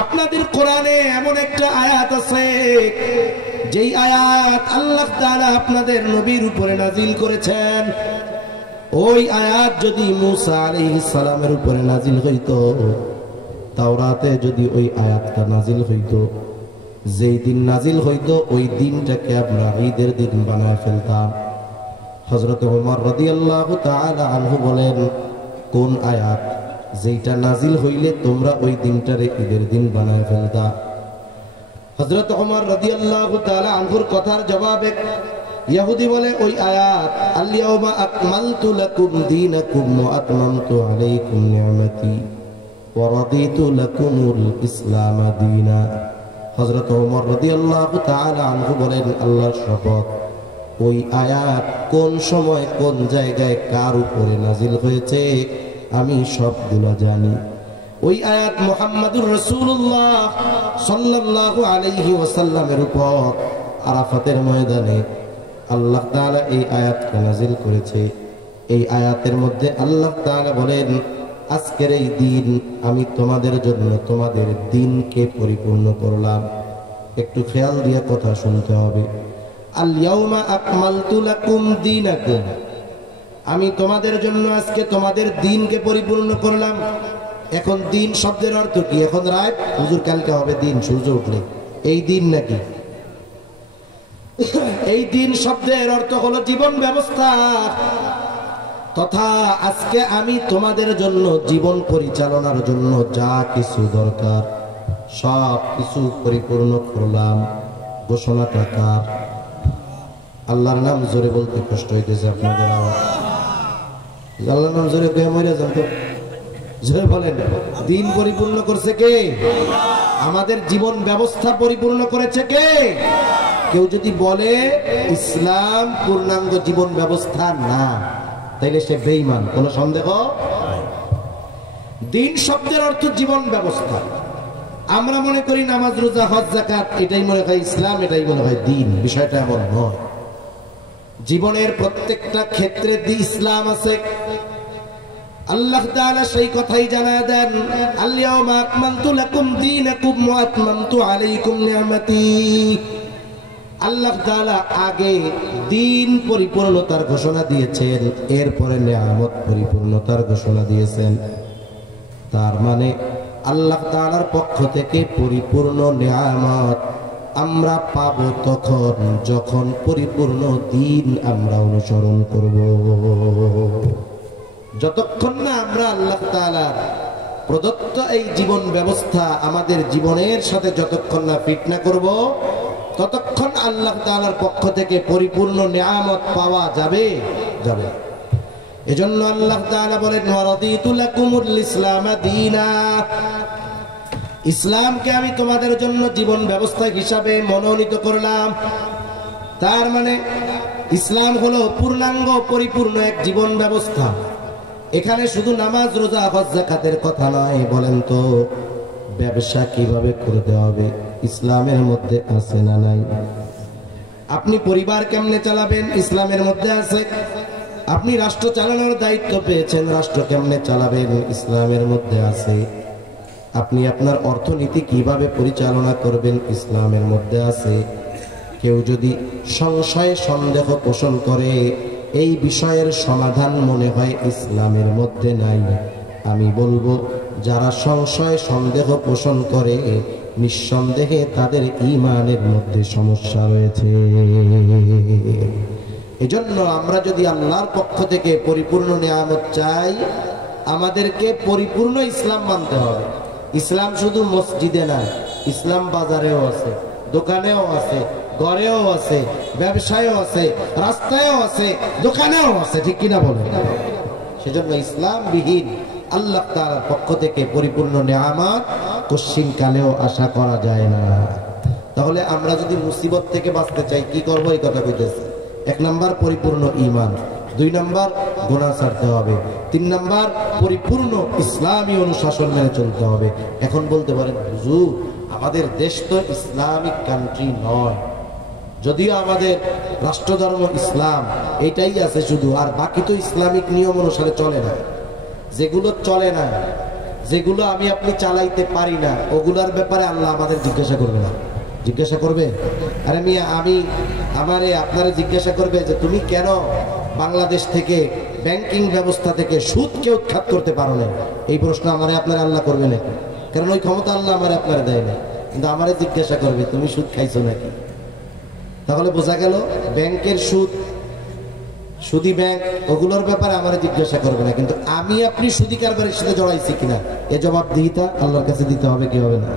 আপনাদের কোরআনে এমন একটা আয়াত আছে যেই আয়াত আল্লাহ তাআলা আপনাদের নবীর উপরে নাজিল করেছেন। ওই আয়াত যদি মুসা আলাইহিস সালামের উপরে নাজিল হইতো, তাওরাতে যদি ওই আয়াতটা নাজিল হইতো, যেই দিন নাজিল হইতো ওই দিনটাকে আমরা ঈদের দিন বানায় ফেলতাম। হযরত ওমর রাদিয়াল্লাহু তাআলা আনহু বলেন, কোন আয়াত যেটা নাজিল হইলে তোমরা ওই দিনটারে ঈদের দিন বানায় ফেলতা? হযরত ওমর রাদিয়াল্লাহু তাআলা আনহুর কথার জবাবে ইহুদি বলে ওই আয়াত আল-ইয়াওমা আকমালতু লাকুম দীনাকুম ওয়া আতমামতু আলাইকুম নি'মাতি ওয়া রাদিতু লাকুমুল ইসলাম দীনা। হযরত ওমর রাদিয়াল্লাহু তাআলা আনহু বলেন, আল্লাহর শপথ, ওই আয়াত কোন সময় কোন জায়গায় কার উপরে নাজিল হয়েছে আমি সবগুলো জানি। ওই আয়াত মুহাম্মাদুর রাসূলুল্লাহ সাল্লাল্লাহু আলাইহি ওয়াসাল্লামের উপর আরাফাতের ময়দানে আল্লাহ তাআলা এই আয়াতকে নাজিল করেছে। এই আয়াতের মধ্যে আল্লাহ তাআলা বলেন, আজকের এই দিন আমি তোমাদের জন্য তোমাদের দিনকে পরিপূর্ণ করলাম। একটু খেয়াল দিয়ে কথা শুনতে হবে। আল-ইয়াওমা আকমালতু লাকুম দীনাকুম, আমি তোমাদের জন্য আজকে তোমাদের দিনকে পরিপূর্ণ করলাম। এখন দিন শব্দের অর্থ কি? এখন রাত, হুজুর কালকে হবে দিন সূর্য উঠলে, এই দিন নাকি? এই দিন শব্দের অর্থ হলো জীবন ব্যবস্থা। তথা আজকে আমি তোমাদের জন্য জীবন পরিচালনার জন্য যা কিছু দরকার সব কিছু পরিপূর্ণ করলাম। ঘোষণাটা কার? আল্লাহর নাম জোরে বলতে কষ্ট হইতেছে আপনাদের। আল্লাহর নাম জোরে কে মরে যান তো, জোরে বলেন। দিন পরিপূর্ণ করছে কে? আমাদের জীবন ব্যবস্থা পরিপূর্ণ করেছে কে? কেউ যদি বলে ইসলাম পূর্ণাঙ্গ জীবন ব্যবস্থা না, তাইলে সে বেঈমান, কোনো সন্দেহ। দিন শব্দের অর্থ জীবন ব্যবস্থা। আমরা মনে করি নামাজ, রোজা, হজ, যাকাত এটাই মনে হয় ইসলাম, এটাই মনে হয় দিন। বিষয়টা এমন নয়। জীবনের প্রত্যেকটা ক্ষেত্রে ইসলাম আছে। আল্লাহ তাআলা সেই কথাই জানায় দেন, আল-ইয়াওমা আকমালতু লাকুম দীনাকুম ওয়া আতমামতু আলাইকুম নি'মাতি। আল্লাহ তাআলা আগে দিন পরিপূর্ণতার ঘোষণা দিয়েছেন, এরপরে নিয়ামত পরিপূর্ণতার ঘোষণা দিয়েছেন। তার মানে আল্লাহ তাআলার পক্ষ থেকে পরিপূর্ণ নিয়ামত আমরা পাব তখন যখন পরিপূর্ণ দিন আমরা অনুসরণ করব। যতক্ষণ না আমরা আল্লাহ তাআলার প্রদত্ত এই জীবন ব্যবস্থা আমাদের জীবনের সাথে যতক্ষণ না ফিট না করব, ততক্ষণ আল্লাহ তাআলার পক্ষ থেকে পরিপূর্ণ নিয়ামত পাওয়া যাবে। এজন্য আল্লাহ তাআলা বলেন, ওয়ারাদিতু লাকুমুল ইসলাম দীনা, ইসলামকে আমি তোমাদের জন্য জীবন ব্যবস্থা হিসাবে মনোনীত করলাম। তার মানে ইসলাম হলো পূর্ণাঙ্গ পরিপূর্ণ এক জীবন ব্যবস্থা। এখানে শুধু নামাজ, রোজা, হজ, যাকাতের কথা নয়। বলেন তো ব্যবসা কিভাবে করতে হবে ইসলামের মধ্যে আছে না নাই? আপনি পরিবার কেমনে চালাবেন ইসলামের মধ্যে আছে। আপনি রাষ্ট্র চালানোর দায়িত্ব পেয়েছেন, রাষ্ট্র কেমনে চালাবেন ইসলামের মধ্যে আছে। আপনি আপনার অর্থনীতি কিভাবে পরিচালনা করবেন ইসলামের মধ্যে আছে। কেউ যদি সংশয় সন্দেহ পোষণ করে, এই বিষয়ের সমাধান মনে হয় ইসলামের মধ্যে নাই, আমি বলবো যারা সংশয় সন্দেহ পোষণ করে নিঃসন্দেহে তাদের ঈমানের মধ্যে সমস্যা রয়েছে। এজন্য আমরা যদি আল্লাহর পক্ষ থেকে পরিপূর্ণ নিয়ামত চাই, আমাদেরকে পরিপূর্ণ ইসলাম মানতে হবে। ইসলাম শুধু মসজিদে না, ইসলাম বাজারেও আছে, দোকানেও আছে, ঘরেও আছে, ব্যবসায়ও আছে, রাস্তায়ও আছে, দোকানেও আছে, ঠিক কিনা বলেন? সেজন্য ইসলাম বিহীন আল্লাহ তাআলার পক্ষ থেকে পরিপূর্ণ নিয়ামত কশিন কালেও আশা করা যায় না। তাহলে আমরা যদি মুসিবত থেকে বাঁচতে চাই কি করব? এই কথা কইতেছে। 1 নাম্বার পরিপূর্ণ ঈমান, 2 নাম্বার গুনাহ ছাড়তে হবে, 3 নাম্বার পরিপূর্ণ ইসলামী অনুশাসন মেনে চলতে হবে। এখন বলতে পারেন, হুজুর আমাদের দেশ তো ইসলামিক কান্ট্রি নয়, যদিও আমাদের রাষ্ট্রধর্ম ইসলাম, এটাই আছে শুধু, আর বাকি তো ইসলামিক নিয়ম অনুসারে চলে না। যেগুলো চলে না, যেগুলো আমি আপনি চালাইতে পারি না, ওগুলার ব্যাপারে আল্লাহ আমাদের জিজ্ঞাসা করবে না। জিজ্ঞাসা করবে? আরে মিয়া, আমি আমারে আপনারা জিজ্ঞাসা করবে যে তুমি কেন বাংলাদেশ থেকে ব্যাংকিং ব্যবস্থা থেকে সুদকে উৎখাত করতে পারো না? এই প্রশ্ন আমারে আপনারা আল্লাহ করবে না, কারণ ওই ক্ষমতা আল্লাহ আমারে আপনারা দেয় না। কিন্তু আমারে জিজ্ঞাসা করবে তুমি সুদ খাইছো নাকি। তাহলে বোঝা গেল ব্যাংকের সুদ, সুদী ব্যাংক, ওগুলোর ব্যাপারে আমারে জিজ্ঞাসা করবে না, কিন্তু আমি আপনি সুদী কারবারের সাথে জড়াইছি কিনা এ জবাবদিহিতা আল্লাহর কাছে দিতে হবে, কি হবে না?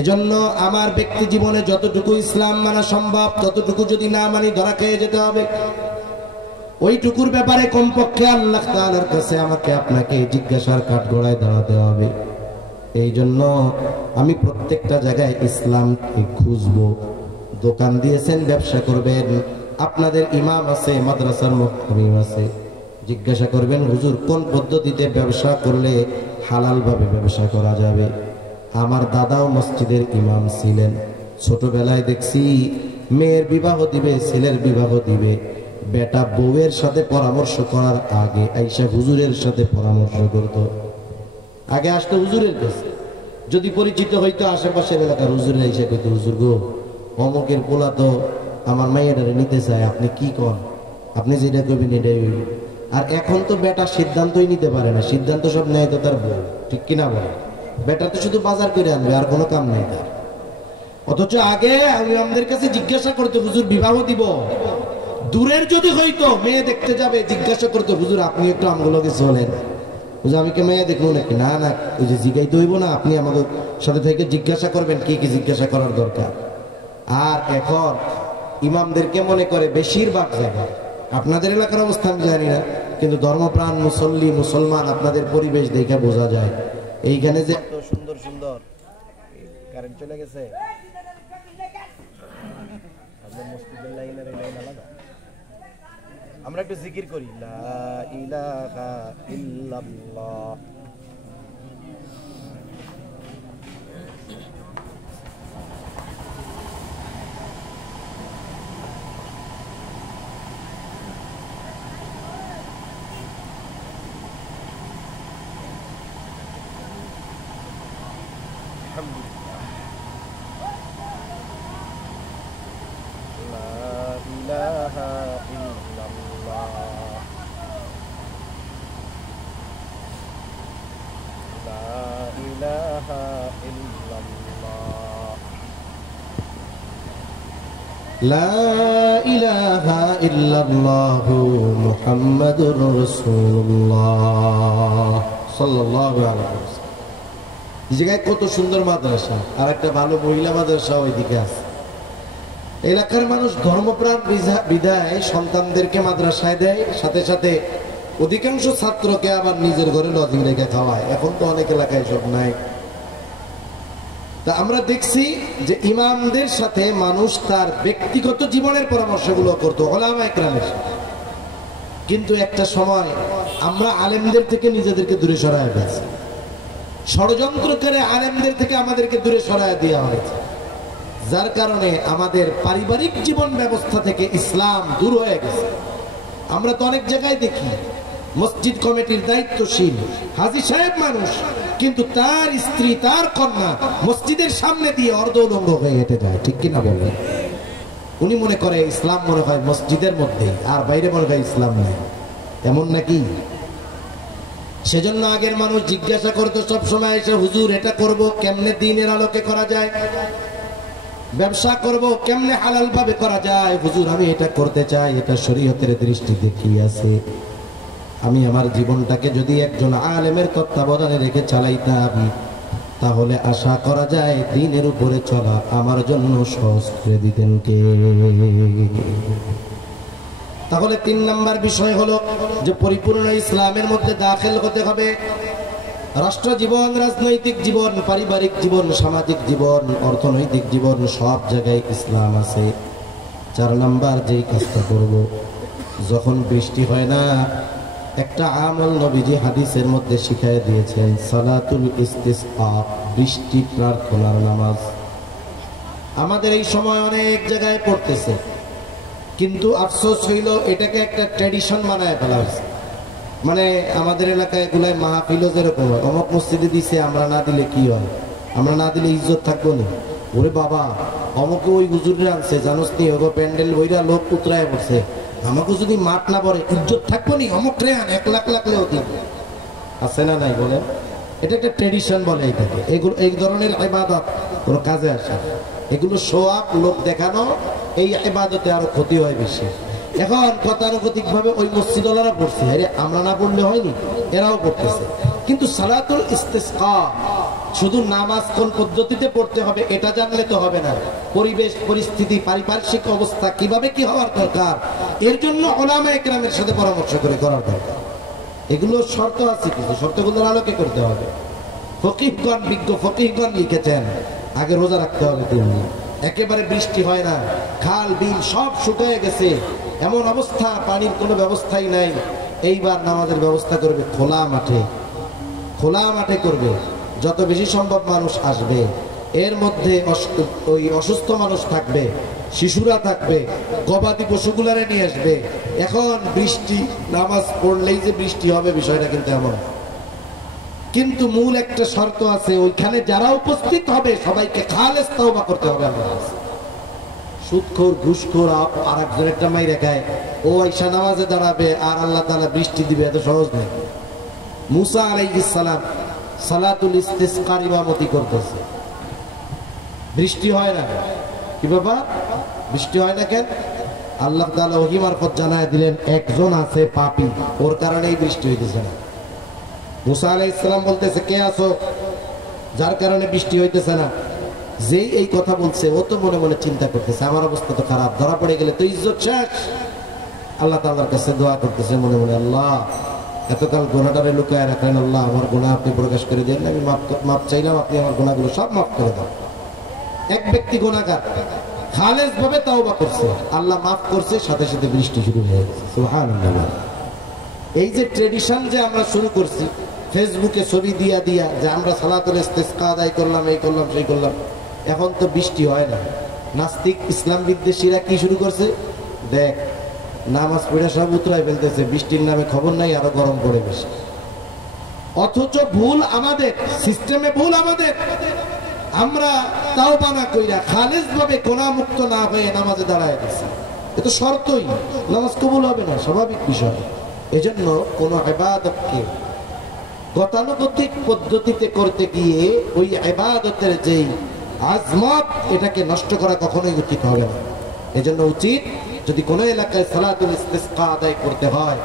এজন্য আমার ব্যক্তি জীবনে যতটুকু ইসলাম মানা সম্ভব, ততটুকু যদি না মানি ধরা খেয়ে যেতে হবে। ওইটুকুর ব্যাপারে কমপক্ষে আল্লাহ তাআলার কাছে আমাকে আপনাকে জিজ্ঞাসার কাঠগড়ায় দাঁড়াতে হবে। এই জন্য আমি প্রত্যেকটা জায়গায় ইসলামকে খুঁজবো। দোকান দিয়েছেন, ব্যবসা করবেন, আপনাদের ইমাম আছে, মাদ্রাসার মুফতি আছে, জিজ্ঞাসা করবেন হুজুর কোন পদ্ধতিতে ব্যবসা করলে হালাল ভাবে ব্যবসা করা যাবে। আমার দাদাও মসজিদের ইমাম ছিলেন। ছোটবেলায় দেখছি মেয়ের বিবাহ দিবে, ছেলের বিবাহ দিবে, বেটা বউয়ের সাথে পরামর্শ করার আগে আইসা হুজুরের সাথে পরামর্শ করত। আগে আসতো হুজুরের কাছে, যদি পরিচিত হইতো আশেপাশের এলাকার হুজুরে আইসা কইত হুজুর গো অমুকের পোলা তো আমার মেয়েটারে নিতে চায়, আপনি কি কন, আপনি যেটা করবেন এটাই হইবে। আর এখন তো বেটা সিদ্ধান্তই নিতে পারে না, সিদ্ধান্ত সব নেয় তো তার বউ, ঠিক কিনা বলে? বেটা তো শুধু বাজার করে আনবে, আর কোনো কাম নাই তার। অথচ আগে আমাদের কাছে জিজ্ঞাসা করতো হুজুর বিবাহ দিব, দূরের যদি হইতো মেয়ে দেখতে যাবে জিজ্ঞাসা করতো হুজুর আপনি একটু আমগুলোকে চলেন, হুজুর আমি কে মেয়ে দেখবো নাকি? না না, ওই যে জিজ্ঞাইতে হইব না, আপনি আমাদের সাথে থেকে জিজ্ঞাসা করবেন কি কি জিজ্ঞাসা করার দরকার। আর এখন ইমামদেরকে মনে করে বেশিরভাগ জায়গায়, আপনাদের এলাকার অবস্থা আমি জানি না, কিন্তু ধর্মপ্রাণ মুসল্লি মুসলমান আপনাদের পরিবেশ দেখে বোঝা যায়। এইখানে যে এত সুন্দর সুন্দর কারেন্ট চলে গেছে, মসজিদের লাইনের এই লাইন আলাদা। আমরা একটু জিকির করি লা ইলাহা ইল্লাল্লাহ। লা ইলাহা ইল্লাল্লাহু মুহাম্মাদুর রাসূলুল্লাহ সাল্লাল্লাহু আলাইহি ওয়াসাল্লাম। এই জায়গায় কত সুন্দর মাদ্রাসা, আর একটা ভালো মহিলা মাদ্রাসা ওইদিকে আছে। এলাকার মানুষ ধর্মপ্রাণ বিধায় সন্তানদেরকে মাদ্রাসায় দেয়, সাথে সাথে অধিকাংশ ছাত্রকে আবার নিজের ঘরে লজিং রেখে খাওয়ায়। এখন তো অনেক এলাকায় সব নাই। তা আমরা দেখছি যে ইমামদের সাথে মানুষ তার ব্যক্তিগত জীবনের পরামর্শগুলো করতো ওলামায়ে কেরামের সাথে, কিন্তু একটা সময় আমরা আলেমদের থেকে নিজেদেরকে দূরে সরায় ফেলছি। ষড়যন্ত্র করে আলেমদের থেকে আমাদেরকে দূরে সরায় দেওয়া হয়েছে, যার কারণে আমাদের পারিবারিক জীবন ব্যবস্থা থেকে ইসলাম দূর হয়ে গেছে। আমরা তো অনেক জায়গায় দেখি মসজিদ কমিটির দায়িত্বশীল হাজী সাহেব মানুষ, কিন্তু তার স্ত্রী তার কন্যা মসজিদের সামনে দিয়ে অর্ধউলঙ্গ হয়ে হেঁটে যায়, ঠিক কিনা বলেন? উনি মনে করে ইসলাম মনে হয় মসজিদের মধ্যেই, আর বাইরে মনে হয় ইসলাম নেই, এমন নাকি? সেজন্য আগের মানুষ জিজ্ঞাসা করতো সবসময় এসে হুজুর এটা করব কেমনে দিনের আলোকে করা যায়, ব্যবসা করব কেমনে হালাল ভাবে করা যায়, হুজুর আমি এটা করতে চাই, এটা শরীয়তের দৃষ্টিতে কি আছে। আমি আমার জীবনটাকে যদি একজন আলেমের তত্ত্বাবধানে রেখে চালাইতাম, তাহলে আশা করা যায় দ্বীনের উপরে চলা আমার জন্য সহজ করে দিতেন কে। তাহলে ৩ নাম্বার বিষয় হলো যে পরিপূর্ণ ইসলামের মধ্যে দাখিল হতে হবে। রাষ্ট্র জীবন, রাজনৈতিক জীবন, পারিবারিক জীবন, সামাজিক জীবন, অর্থনৈতিক জীবন, সব জায়গায় ইসলাম আছে। ৪ নাম্বার যেই কাজটা করব, যখন বৃষ্টি হয় না, একটা আমল নবীজি হাদিসের মধ্যে শিখাই দিয়েছেন, সালাতুল ইস্তিসকা, বৃষ্টি প্রার্থনার নামাজ। আমাদের এই সময় অনেক জায়গায় পড়তেছে, কিন্তু আফসোস হইল এটাকে একটা ট্র্যাডিশন বানায় ফেলা হয়েছে। মানে আমাদের এলাকায় এগুলাই মাহফিলও যেরকম হয়, অমুক মসজিদে দিছে, আমরা না দিলে কি হয়, আমরা না দিলে ইজ্জত থাকবো না। ওরে বাবা, অমুকে ওই হুজুরে আনছে জানোস নি, ওগো প্যান্ডেল বইরা লোক উতরায় পড়ছে, আমাকে যদি মাঠ না পড়ে ইজ্জত থাকবো নি, অমুক ট্রেন 1 লাখ লাগলেও দিন আছে না নাই বলেন? এটা একটা ট্র্যাডিশন বলে এটাকে। এগুলো এই ধরনের ইবাদত কোনো কাজে আসে, এগুলো শো আপ, লোক দেখানো, এই ইবাদতে আরো ক্ষতি হয় বেশি। এখন গতানুগতিক ভাবে ওই মসজিদওয়ালারা পড়ছে, আরে আমরা না পড়লে হয়নি, এরাও পড়তেছে। কিন্তু সালাতুল ইস্তিসকা, শুধু নামাজ কোন পদ্ধতিতে পড়তে হবে এটা জানলে তো হবে না, পরিবেশ পরিস্থিতি পারিপার্শ্বিক অবস্থা কিভাবে কি হওয়ার দরকার, এর জন্য উলামায়ে কেরামের সাথে পরামর্শ করে করার দরকার। এগুলো শর্ত আছে, কিছু শর্তগুলোর আলোকে করতে হবে। ফকিহগণ, বিজ্ঞ ফকিহগণ লিখেছেন আগে রোজা রাখতে হবে 3 দিন। একেবারে বৃষ্টি হয় না, খাল বিল সব শুকিয়ে গেছে, এমন অবস্থা পানির কোনো ব্যবস্থাই নাই। এইবার নামাজের ব্যবস্থা করবে খোলা মাঠে, খোলা মাঠে করবে, যত বেশি সম্ভব মানুষ আসবে, এর মধ্যে ওই অসুস্থ মানুষ থাকবে, শিশুরা থাকবে, গবাদি পশুগুলারে নিয়ে আসবে। এখন বৃষ্টি, নামাজ পড়লেই যে বৃষ্টি হবে বিষয়টা কিন্তু এমন, কিন্তু মূল একটা শর্ত আছে, ওইখানে যারা উপস্থিত হবে সবাইকে খালেস তওবা করতে হবে। আল্লাহ সুদখোর ঘুষখোর আর একজনের জামাই রেখায় ও আইসা নামাজে দাঁড়াবে আর আল্লাহ তাআলা বৃষ্টি দিবে, এত সহজ নয়। মুসা আলাইহিস সালাম সালাতুল ইস্তিসকার ইমামতি করতেছে, বৃষ্টি হয় না। কি বাবা বৃষ্টি হয় না কেন? আল্লাহ তাআলা ওহী মারফত জানায় দিলেন একজন আছে পাপী, ওর কারণেই বৃষ্টি হইতেছে না। মুসা আলাইহিস সালাম বলতেছে কে আছো যার কারণে বৃষ্টি হইতেছে না? যেই এই কথা বলছে ও তো মনে মনে চিন্তা করতেছে আমার অবস্থা তো খারাপ, ধরা পড়ে গেলে তো ইজ্জত শেষ। আল্লাহ তাআলার কাছে দোয়া করতেছে মনে মনে, আল্লাহ এতকাল গুনাহটারে লুকায় রাখলেন, আল্লাহ আমার গুনাহ আপনি প্রকাশ করে দেন, আমি মাপ চাইলাম, আপনি আমার গুনাহগুলো সব মাফ করে দাও। এক ব্যক্তি গুনাহগার খালেস ভাবে তাওবা করছে, আল্লাহ মাফ করছে, সাথে সাথে বৃষ্টি শুরু হয়ে গেছে। সুবহানাল্লাহ। এই যে ট্রেডিশন যে আমরা শুরু করছি ফেসবুকে ছবি দিয়া দিয়া যে আমরা সালাতুল ইস্তিসকা আদায় করলাম, এই করলাম সেই করলাম, এখন তো বৃষ্টি হয় না। নাস্তিক ইসলাম বিদ্বেষীরা কি শুরু করছে, দেখ নামাজ পড়ে সব উতরাই ফেলতেছে, বৃষ্টির নামে খবর নাই, আরো গরম পড়ে বেশি। অথচ ভুল আমাদের, সিস্টেমে ভুল আমাদের। আমরা তাওবা না কইরা খালেস ভাবে গুনাহ মুক্ত না হয়ে নামাজে দাঁড়ায় গেছি, এ তো শর্তই, নামাজ কবুল হবে না, স্বাভাবিক বিষয়। এজন্য কোন ইবাদতকে গতানুগতিক পদ্ধতিতে করতে গিয়ে ওই ইবাদতের যেই আজমত এটাকে নষ্ট করা কখনোই উচিত হবে না। এজন্য উচিত যদি কোনো এলাকায় সালাতুল ইস্তিসকা আদায় করতে হয়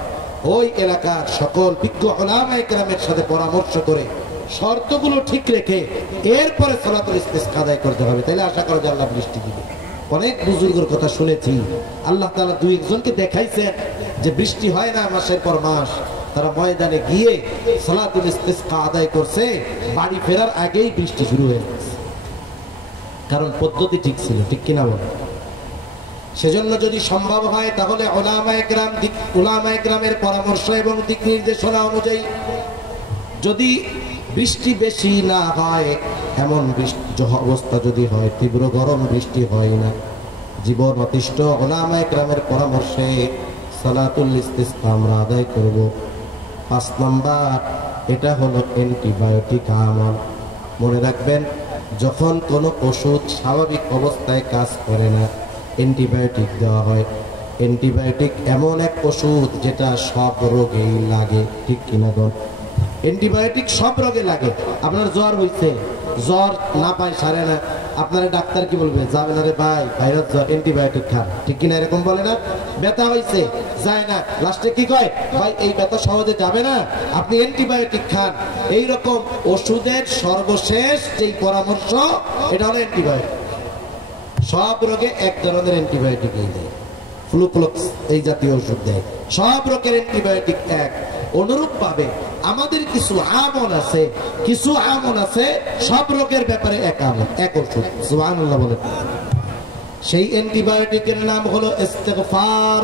ওই এলাকার সকল বিজ্ঞ উলামায়ে কেরামের সাথে পরামর্শ করে শর্তগুলো ঠিক রেখে এরপরে সালাতুল ইস্তিসকা আদায় করতে হবে, তাহলে আশা করা যায় আল্লাহ বৃষ্টি দিবে। অনেক বুজুর্গের কথা শুনেছি, আল্লাহ তাআলা দুই একজনকে দেখাইছেন যে বৃষ্টি হয় না মাসের পর মাস, তারা ময়দানে গিয়ে সালাতুল ইস্তিসকা আদায় করছে, বাড়ি ফেরার আগেই বৃষ্টি শুরু হয়ে গেছে, কারণ পদ্ধতি ঠিক ছিল। ঠিক কিনা বলেন? সেজন্য যদি সম্ভব হয় তাহলে উলামায়ে কেরামের পরামর্শ এবং দিক নির্দেশনা অনুযায়ী যদি বৃষ্টি বেশি না হয়, এমন অবস্থা যদি হয়, তীব্র গরম বৃষ্টি হয় না, জীবন অতিষ্ঠ, উলামায়ে কেরামের পরামর্শে সালাতুল ইস্তিসকা আমরা আদায় করব। 5 নাম্বার, এটা হলো অ্যান্টিবায়োটিক আমল। মনে রাখবেন, যখন কোনো ওষুধ স্বাভাবিক অবস্থায় কাজ করে না, অ্যান্টিবায়োটিক দেওয়া হয়। অ্যান্টিবায়োটিক এমন এক ওষুধ যেটা সব রোগেই লাগে। ঠিক কিনা বল? অ্যান্টিবায়োটিক সব রোগে লাগে। আপনার জ্বর হইছে, জ্বর না পায় সারে না, আপনার ডাক্তার কি বলবে? যাবে না রে ভাই, ভাইরাস জ্বর, অ্যান্টিবায়োটিক খান। ঠিক কিনা এরকম বলে না? ব্যথা হইছে, যায় না, লাস্টে কি কয়? ভাই এই ব্যথা সহজে যাবে না, আপনি অ্যান্টিবায়োটিক খান। এইরকম ওষুধের সর্বশেষ যেই পরামর্শ এটা হলো অ্যান্টিবায়োটিক। সব রোগে এক ধরনের অ্যান্টিবায়োটিক এই দেয়, ফ্লুক্লোক্স এই জাতীয় ওষুধ দেয়, সব রোগের অ্যান্টিবায়োটিক এক। অনুরূপ ভাবে আমাদের কিছু আমল আছে, কিছু আমল আছে সব রোগের ব্যাপারে এক আমল, এক ওষুধ। সুবহানাল্লাহ বলেন। সেই অ্যান্টিবায়োটিকের নাম হলো ইস্তিগফার।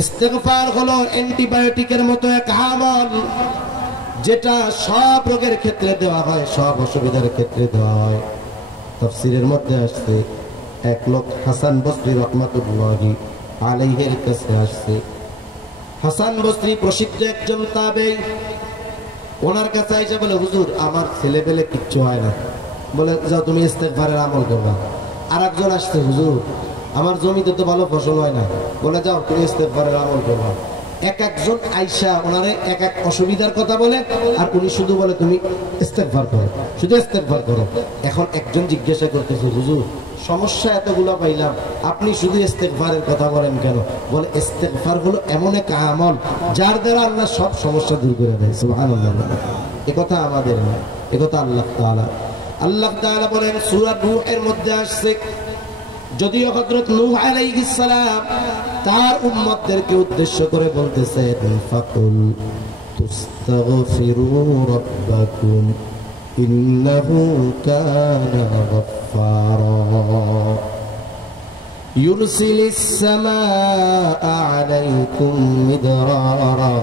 ইস্তিগফার হলো অ্যান্টিবায়োটিকের মতো এক আমল, যেটা সব রোগের ক্ষেত্রে দেওয়া হয়, সব অসুবিধার ক্ষেত্রে দেওয়া হয়। তাফসীরের মধ্যে আসছে, এক লোক হাসান বসরি রাহমাতুল্লাহি আলাইহির কাছে আসছে। হাসান বসরি প্রসিদ্ধ একজন তাবেঈ। ওনার কাছে এসে বলে, হুজুর আমার ছেলেবেলে কিচ্ছু হয় না। বলে, যাও তুমি ইস্তেগফারের আমল করবা। আর একজন আসছে, হুজুর আমার জমিতে তো ভালো ফসল হয় না। বলে, যাও তুমি ইস্তেগফারের আমল করবা। এক একজন আইসা ওনারে এক এক অসুবিধার কথা বলে, আর উনি শুধু বলে তুমি ইস্তেগফার করো, শুধু ইস্তেগফার করো। এখন একজন জিজ্ঞাসা করতেছে, হুজুর সমস্যা এতগুলো পাইলাম, আপনি শুধু ইস্তেগফারের কথা বলেন কেন? বলে, ইস্তেগফার হলো এমন এক আমল যার দ্বারা আল্লাহ সব সমস্যা দূর করে দেয়। সুবহানাল্লাহ। একথা আমাদের না, একথা আল্লাহ তাআলা। আল্লাহ তাআলা বলেন সূরা নূহের মধ্যে আসছে, যদিও হযরত নূহ আলাইহিস সালাম তার উম্মতদেরকে উদ্দেশ্য করে বলতেছেন ফাকুল তুস্তাগফিরু রাব্বাকুম ইন্নাহু কানা গাফফারা ইউরসিলিস সামাআ আলাইকুম মিদরারা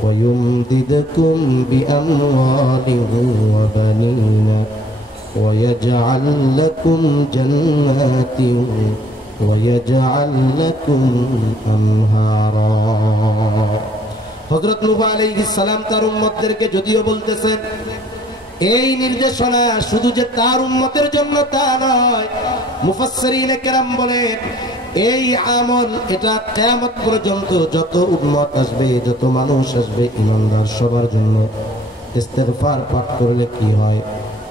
ওয়া ইউমদিদকুম বিআমওয়ালিন ওয়া বানিনা ويجعل لكم جنات ويجعل لكم أنهارا। হযরত নূহ আলাইহিস সালাম তার উম্মতদেরকে যদিও বলতেছেন, এই নির্দেশনা শুধু যে তার উম্মতের জন্য তা নয়, মুফাসসিরিনে কেরাম বলেন এই আমল এটা কিয়ামত পর্যন্ত যত উম্মত আসবে, যত মানুষ আসবে ঈমানদার সবার জন্য ইস্তিগফার পাঠ করলে কি হয়?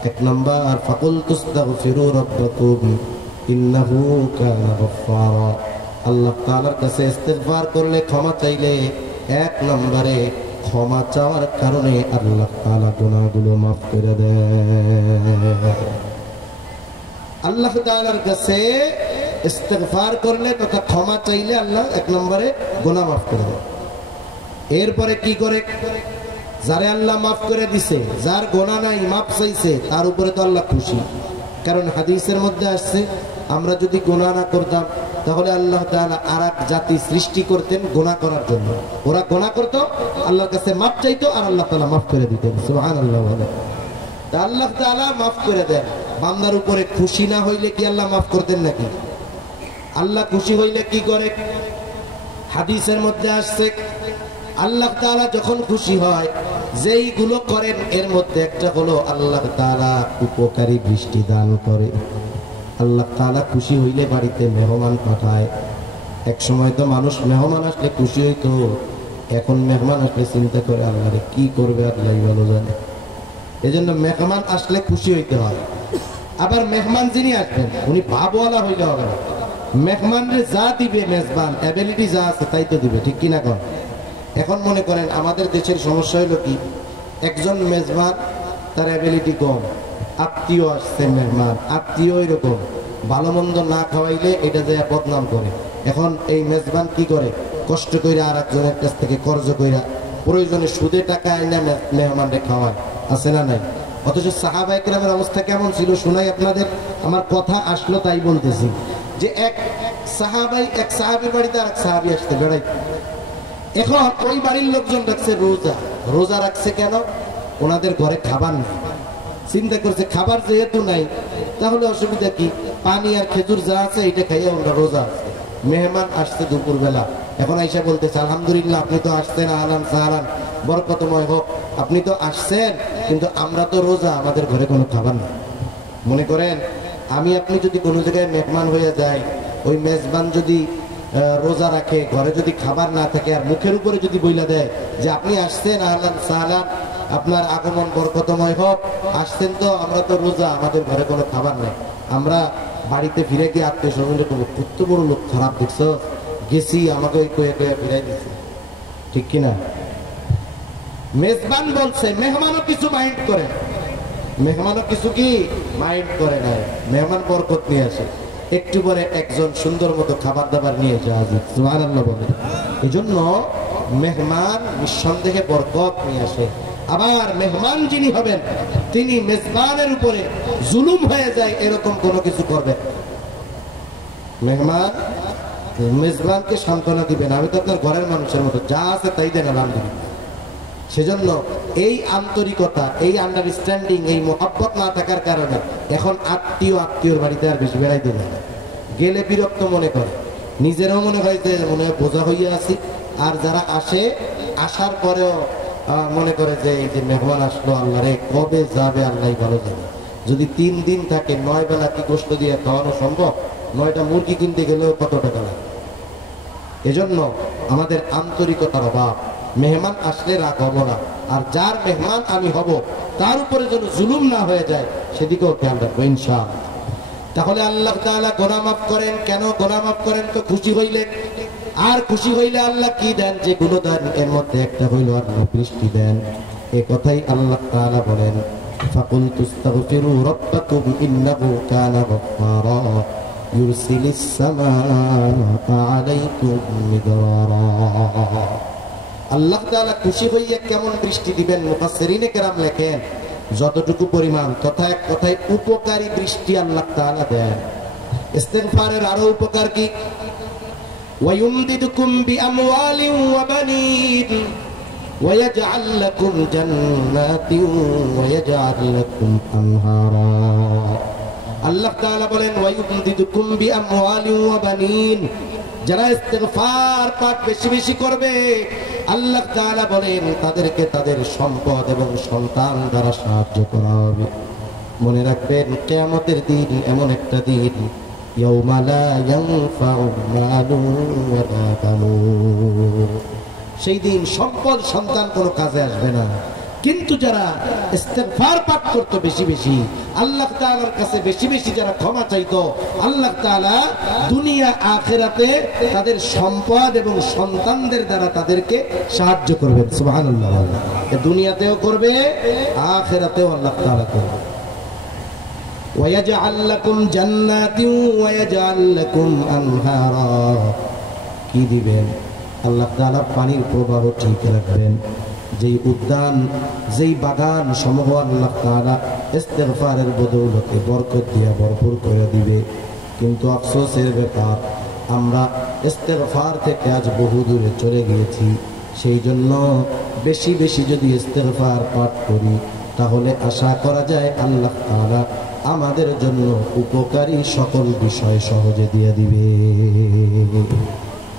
এক নাম্বার ফাকুল তুস্তাগফিরু রাব্বাকুম ইন্নাহু কানা গাফফারা, আল্লাহ তাআলার কাছে ইস্তিগফার করলে, ক্ষমা চাইলে, এক নম্বরে ক্ষমা চাওয়ার কারণে আল্লাহ তাআলা গুনাহগুলো মাফ করে দেয়। আল্লাহ তাআলার কাছে ইস্তিগফার করলে তথা ক্ষমা চাইলে আল্লাহ এক নম্বরে গুনাহ মাফ করে দেয়। এরপরে কি করে? যারে আল্লাহ মাফ করে দিছে, যার গোনা নাই মাফ চাইছে, তার উপরে তো আল্লাহ খুশি। কারণ হাদিসের মধ্যে আসছে আমরা যদি গোনা না করতাম তাহলে আল্লাহ তাআলা আরেক জাতি সৃষ্টি করতেন গোনা করার জন্য। ওরা গোনা করতো, আল্লাহর কাছে মাফ চাইতো, আর আল্লাহ তাআলা মাফ করে দিতেন। সুবহানাল্লাহ। তা আল্লাহ তাআলা মাফ করে দেন। বান্দার উপরে খুশি না হইলে কি আল্লাহ মাফ করতেন নাকি? আল্লাহ খুশি হইলে কি করে? হাদিসের মধ্যে আসছে আল্লাহ তাআলা যখন খুশি হয় যেইগুলো করেন এর মধ্যে একটা হলো আল্লাহ তাআলা উপকারী বৃষ্টি দান করে। আল্লাহ তাআলা খুশি হইলে বাড়িতে মেহমান পাঠায়। এক সময় তো মানুষ মেহমান আসলে খুশি হইতো, এখন মেহমান আসলে চিন্তা করে আল্লাহরে কি করবে, আল্লাহই ভালো জানে। এজন্য মেহমান আসলে খুশি হইতে হয়। আবার মেহমান যিনি আসবেন উনি ভাবওয়ালা হইলে হবে না। মেহমানরে যা দিবে মেজবান, অ্যাবিলিটি যা আছে তাই তো দিবে, ঠিক কিনা কন? এখন মনে করেন আমাদের দেশের সমস্যা হলো কি, একজন মেজবান তার অ্যাবিলিটি কম, আত্মীয় আসছে মেহমান, আত্মীয় এরকম ভালো মন্দ না খাওয়াইলে এটা যে বদনাম করে। এখন এই মেজবান কি করে? কষ্ট কইরা আর একজনের কাছ থেকে কর্জ কইরা প্রয়োজনে সুদে টাকা আইনা মেহমানরে খাওয়ায়, আছে না নাই? অথচ সাহাবায়ে কেরামের অবস্থা কেমন ছিল শোনাই আপনাদের। আমার কথা আসলো তাই বলতেছি যে এক সাহাবীর বাড়িতে আর এক সাহাবী আসতে বেড়াই। এখন ওই বাড়ির লোকজন রাখছে রোজা। রোজা রাখছে কেন? ওনাদের ঘরে খাবার নেই। চিন্তা করছে খাবার যেহেতু নাই তাহলে অসুবিধা কি, পানি আর খেজুর যা আছে এটা খাইয়া ওনারা রোজা আছে। মেহমান আসছে দুপুর বেলা, এখন আইসা বলতেছে আলহামদুলিল্লাহ আপনি তো আসছেন, আহলান সাহলান, বরকতময় হোক, আপনি তো আসছেন, কিন্তু আমরা তো রোজা, আমাদের ঘরে কোনো খাবার নেই। মনে করেন আমি আপনি যদি কোনো জায়গায় মেহমান হয়ে যায়, ওই মেজবান যদি রোজা রাখে, ঘরে যদি খাবার না থাকে, আর মুখের উপরে যদি বইলা দেয় যে আপনি আসছেন, আহলান সাহলান, আপনার আগমন বরকতময় হোক, আসছেন তো, আমরা তো রোজা, আমাদের ঘরে কোনো খাবার নেই। আমরা বাড়িতে ফিরে গিয়ে আত্মীয় স্বজনকে বলবো কত বড় লোক, খারাপ দেখছো, গেছি আমাকে কয়ে কয়ে ফিরাই দিচ্ছে, ঠিক কিনা? মেজবান বলছে, মেহমানও কিছু মাইন্ড করে, মেহমানও কিছু কি মাইন্ড করে না, মেহমান বরকত নিয়ে আসে। একটু পরে একজন সুন্দর মতো খাবার দাবার নিয়ে এসে হাজির, সুবহানাল্লাহ বলে। এই জন্য মেহমান নিঃসন্দেহে বরকত নিয়ে আসে। আবার মেহমান যিনি হবেন তিনি মেজবানের উপরে জুলুম হয়ে যায় এরকম কোনো কিছু করবেন। মেহমান মেজবানকে সান্ত্বনা দিবেন, আমি তো আপনার ঘরের মানুষের মতো, যা আছে তাই দেন আলহামদুলিল্লাহ। সেজন্য এই আন্তরিকতা, এই আন্ডারস্ট্যান্ডিং, এই মহব্বত না থাকার কারণে এখন আত্মীয়র বাড়িতে আর বেশি বেড়াইতে যায় না। গেলে বিরক্ত মনে করে, নিজেরও মনে হয় যে মনে হয় বোঝা হইয়া আছি, আর যারা আসে আসার পরেও মনে করে যে এই যে মেহমান আসলো, আল্লাহ রে কবে যাবে আল্লাহ ভালো জানে। যদি 3 দিন থাকে 9 বেলা কি গোশত দিয়ে খাওয়ানো সম্ভব? 9টা মুরগি কিনতে গেলেও কত টাকা লাগে। এজন্য আমাদের আন্তরিকতার অভাব। মেহমান আসলে রাগ হবো না, আর যার মেহমান আমি হব তার উপরে যেন জুলুম না হয়ে যায় সেদিকেও খেয়াল রাখবো ইনশাআল্লাহ। তাহলে আল্লাহ তাআলা গুনাহ মাফ করেন কেন? গুনাহ মাফ করেন তো খুশি হইলে। আর খুশি হইলে আল্লাহ কি দেন? যে গুলো দেন এর মধ্যে একটা হইল আল্লাহ বৃষ্টি দেন। এই কথাই আল্লাহ তাআলা বলেন, ফাকুলতু আস্তাগফিরু রাব্বাকুম ইন্নাহু কানা গাফফারা ইউরসিলিস সামাআ আলাইকুম মিদরারা। আল্লাহ তাআলা খুশি হইয়া কেমন বৃষ্টি দিবেন, মুফাসসিরিনে কেরাম লেখেন যতটুকু পরিমাণ তথা এক কথায় উপকারী বৃষ্টি আল্লাহ তাআলা দেন। ইস্তিগফারের আরো উপকার কি? ওয়ায়ুমদিদুকুম বিআমওয়ালিন ওয়া বানিন ওয়ায়াজআল লাকুম জান্নাতিন ওয়ায়াজআল লাকুম আনহারা। আল্লাহ তাআলা বলেন ওয়ায়ুমদিদুকুম বিআমওয়ালিন ওয়া বানিন, যারা ইস্তিগফার পাঠ বেশি বেশি করবে আল্লাহ তাআলা বলেন তাদেরকে তাদের সম্পদ এবং সন্তান দ্বারা সাহায্য করা হবে। মনে রাখবেন কিয়ামতের দিন এমন একটা দিন, ইয়াউমা লা ইয়ানফাউ মালুন ওয়ালা বানুন, সেই দিন সম্পদ সন্তান কোনো কাজে আসবে না। কিন্তু যারা ইস্তিগফার পাঠ করতো বেশি বেশি, আল্লাহ তাআলার কাছে বেশি বেশি যারা ক্ষমা চাইতো, আল্লাহ তাআলা দুনিয়া আখিরাতে তাদের সম্পদ এবং সন্তানদের দ্বারা তাদেরকে সাহায্য করবেন। সুবহানাল্লাহ। দুনিয়াতেও করবে, আখিরাতেও আল্লাহ তাআলা করবে। ওয়ায়াজআল লাকুম জান্নাতিন ওয়ায়াজআল লাকুম আনহারা, কি দিবেন? আল্লাহ তাআলা পানির প্রবাহ ঠিক রাখবেন। যেই উদ্যান, যেই বাগান সমূহ আল্লাহ তাআলা ইস্তিগফারের বদৌলতে বরকত দিয়া ভরপুর করে দিবে। কিন্তু আফসোসের ব্যাপার, আমরা ইস্তিগফার থেকে আজ বহু দূরে চলে গিয়েছি। সেই জন্য বেশি বেশি যদি ইস্তিগফার পাঠ করি তাহলে আশা করা যায় আল্লাহ তাআলা আমাদের জন্য উপকারী সকল বিষয় সহজে দিয়ে দিবে।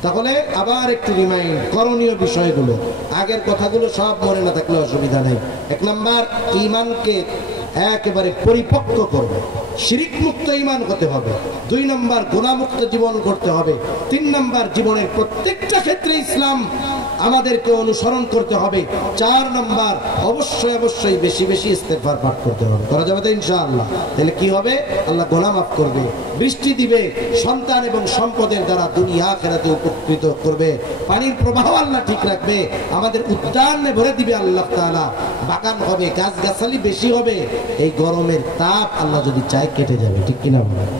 তাহলে আবার একটু রিমাইন্ড, করণীয় বিষয়গুলো, আগের কথাগুলো সব মনে না থাকলে অসুবিধা নেই। 1 নাম্বার, ঈমানকে একেবারে পরিপক্ক করবে, শিরিক মুক্ত ঈমান হতে হবে। 2 নাম্বার, গুনাহ মুক্ত জীবন করতে হবে। 3 নাম্বার, জীবনের প্রত্যেকটা ক্ষেত্রে ইসলাম আমাদেরকে অনুসরণ করতে হবে। 4 নাম্বার, অবশ্যই অবশ্যই বেশি বেশি ইস্তিগফার পাঠ করতে হবে। করা যাবে তো ইনশাআল্লাহ? তাহলে কি হবে? আল্লাহ গুনাহ মাফ করবে, বৃষ্টি দিবে, সন্তান এবং সম্পদের দ্বারা দুনিয়া আখিরাতে উপকৃত করবে, পানির প্রবাহ আল্লাহ ঠিক রাখবে, আমাদের উদ্যানে ভরে দিবে আল্লাহ তাআলা, বাগান হবে, গাছগাছালি বেশি হবে। এই গরমের তাপ আল্লাহ যদি চায় কেটে যাবে, ঠিক কিনা বলেন?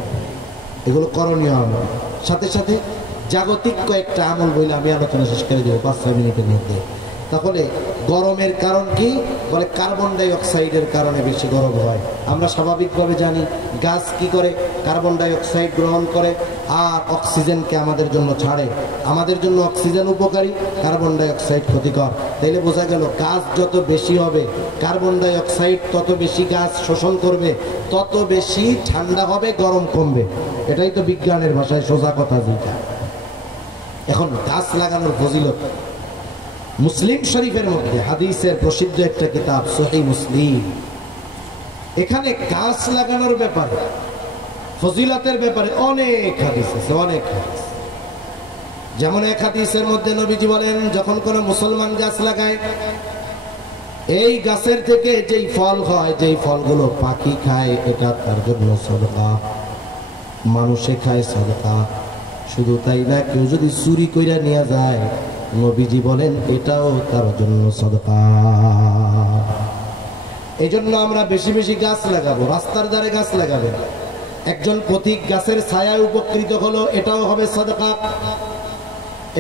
এগুলো করণীয় আমল। সাথে সাথে জাগতিক কয়েকটা আমল বলে আমি আলোচনা শেষ করে দেবো 5-6 মিনিটের মধ্যে। তাহলে গরমের কারণ কি? বলে কার্বন ডাই অক্সাইডের কারণে বেশি গরম হয়। আমরা স্বাভাবিকভাবে জানি গাছ কি করে, কার্বন ডাই অক্সাইড গ্রহণ করে আর অক্সিজেনকে আমাদের জন্য ছাড়ে। আমাদের জন্য অক্সিজেন উপকারী, কার্বন ডাই অক্সাইড ক্ষতিকর। তাইলে বোঝা গেল গাছ যত বেশি হবে, কার্বন ডাই অক্সাইড তত বেশি গাছ শোষণ করবে, তত বেশি ঠান্ডা হবে, গরম কমবে। এটাই তো বিজ্ঞানের ভাষায় সোজা কথা যেটা। এখন গাছ লাগানোর ফজিলত, মুসলিম শরীফের মধ্যে হাদিসের প্রসিদ্ধ একটা কিতাব সহিহ মুসলিম, এখানে গাছ লাগানোর ব্যাপারে, ফজিলতের ব্যাপারে অনেক হাদিস আছে, অনেক হাদিস। যেমন এক হাদিসের মধ্যে নবীজি বলেন, যখন কোনো মুসলমান গাছ লাগায়, এই গাছের থেকে যেই ফল হয়, যেই ফলগুলো পাখি খায়, এটা তার জন্য সদকা, মানুষে খায় সদকা। শুধু তাই না, কেউ যদি চুরি কইরা নিয়ে যায়, নবীজি বলেন এটাও তার জন্য সদকা। এই জন্য আমরা বেশি বেশি গাছ লাগাবো, রাস্তার ধারে গাছ লাগাবেন। একজন পথিক গাছের ছায়ায় উপকৃত হলো, এটাও হবে সদকা।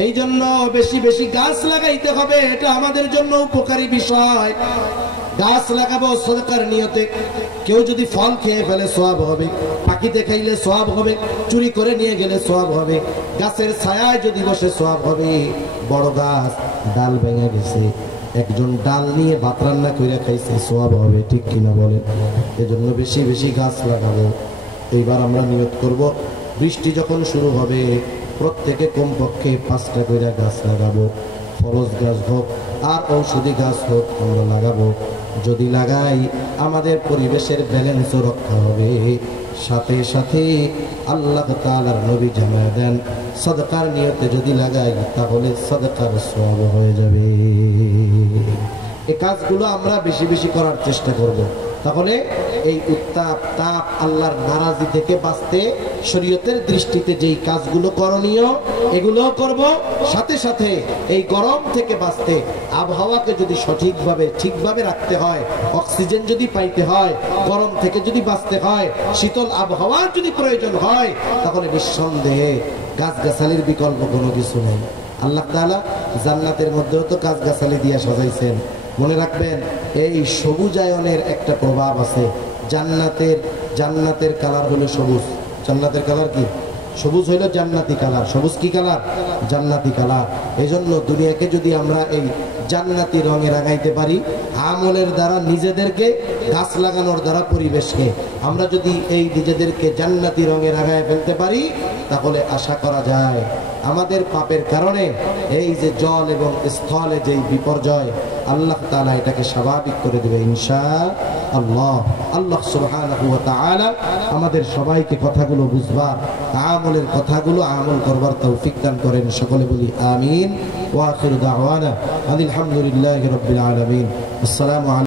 এই জন্য বেশি বেশি গাছ লাগাইতে হবে, এটা আমাদের জন্য উপকারী বিষয়। গাছ লাগাবো সদকার নিয়তে। কেউ যদি ফল খেয়ে ফেলে সওয়াব হবে, পাখিতে খাইলে সওয়াব হবে, চুরি করে নিয়ে গেলে সওয়াব হবে, গাছের ছায়ায় যদি বসে সওয়াব হবে। বড় গাছ ডাল ভেঙে গেছে, একজন ডাল নিয়ে ভাত রান্না করে খাইছে, সওয়াব হবে, ঠিক কিনা বলেন? এজন্য বেশি বেশি গাছ লাগাবো। এইবার আমরা নিয়ত করব, বৃষ্টি যখন শুরু হবে প্রত্যেকে কমপক্ষে 5টা করে গাছ লাগাবো। ফলজ গাছ হোক আর ঔষধি গাছ হোক আমরা লাগাবো। যদি লাগাই আমাদের পরিবেশের ব্যালেন্সও রক্ষা হবে। সাথে সাথে আল্লাহ তাআলার নবী জানায় দেন, সদকার নিয়তে যদি লাগাই তাহলে সদকার সওয়াব হয়ে যাবে। এই কাজগুলো আমরা বেশি বেশি করার চেষ্টা করব। তাহলে এই উত্তাপ তাপ আল্লাহর নারাজি থেকে বাঁচতে শরীয়তের দৃষ্টিতে যেই কাজগুলো করণীয় এগুলো করব। সাথে সাথে এই গরম থেকে বাঁচতে আবহাওয়াকে যদি সঠিকভাবে ঠিকভাবে রাখতে হয়, অক্সিজেন যদি পাইতে হয়, গরম থেকে যদি বাঁচতে হয়, শীতল আবহাওয়ার যদি প্রয়োজন হয়, তাহলে নিঃসন্দেহে গাছগাছালির বিকল্প কোনো কিছু নেই। আল্লাহ তাআলা জান্নাতের মধ্যেও তো গাছগাছালি দিয়ে সাজাইছেন। মনে রাখবেন, এই সবুজায়নের একটা প্রভাব আছে। জান্নাতের কালার হলো সবুজ। জান্নাতের কালার কি? সবুজ হইল জান্নাতি কালার। সবুজ কি কালার? জান্নাতি কালার। এই জন্য দুনিয়াকে যদি আমরা এই জান্নাতি রঙে রাঙাইতে পারি, আমলের দ্বারা নিজেদেরকে, গাছ লাগানোর দ্বারা পরিবেশকে, আমরা যদি এই নিজেদেরকে জান্নাতি রঙে রাঙায় ফেলতে পারি, তাহলে আশা করা যায় আমাদের পাপের কারণে এই যে জল এবং স্থলে যেই বিপর্যয়, আল্লাহ তাআলা এটাকে স্বাভাবিক করে দেবে ইনশাআল্লাহ। আল্লাহ সুবহানাহু ওয়া তাআলা আমাদের সবাইকে কথাগুলো বুঝবার, আমলের কথাগুলো আমল করবার তৌফিক দান করেন। সকলে বলি আমিন। ওয়া আখিরু দাওয়ানা আলহামদুলিল্লাহি রাব্বিল আলামিন। আসসালামু আলাইকুম।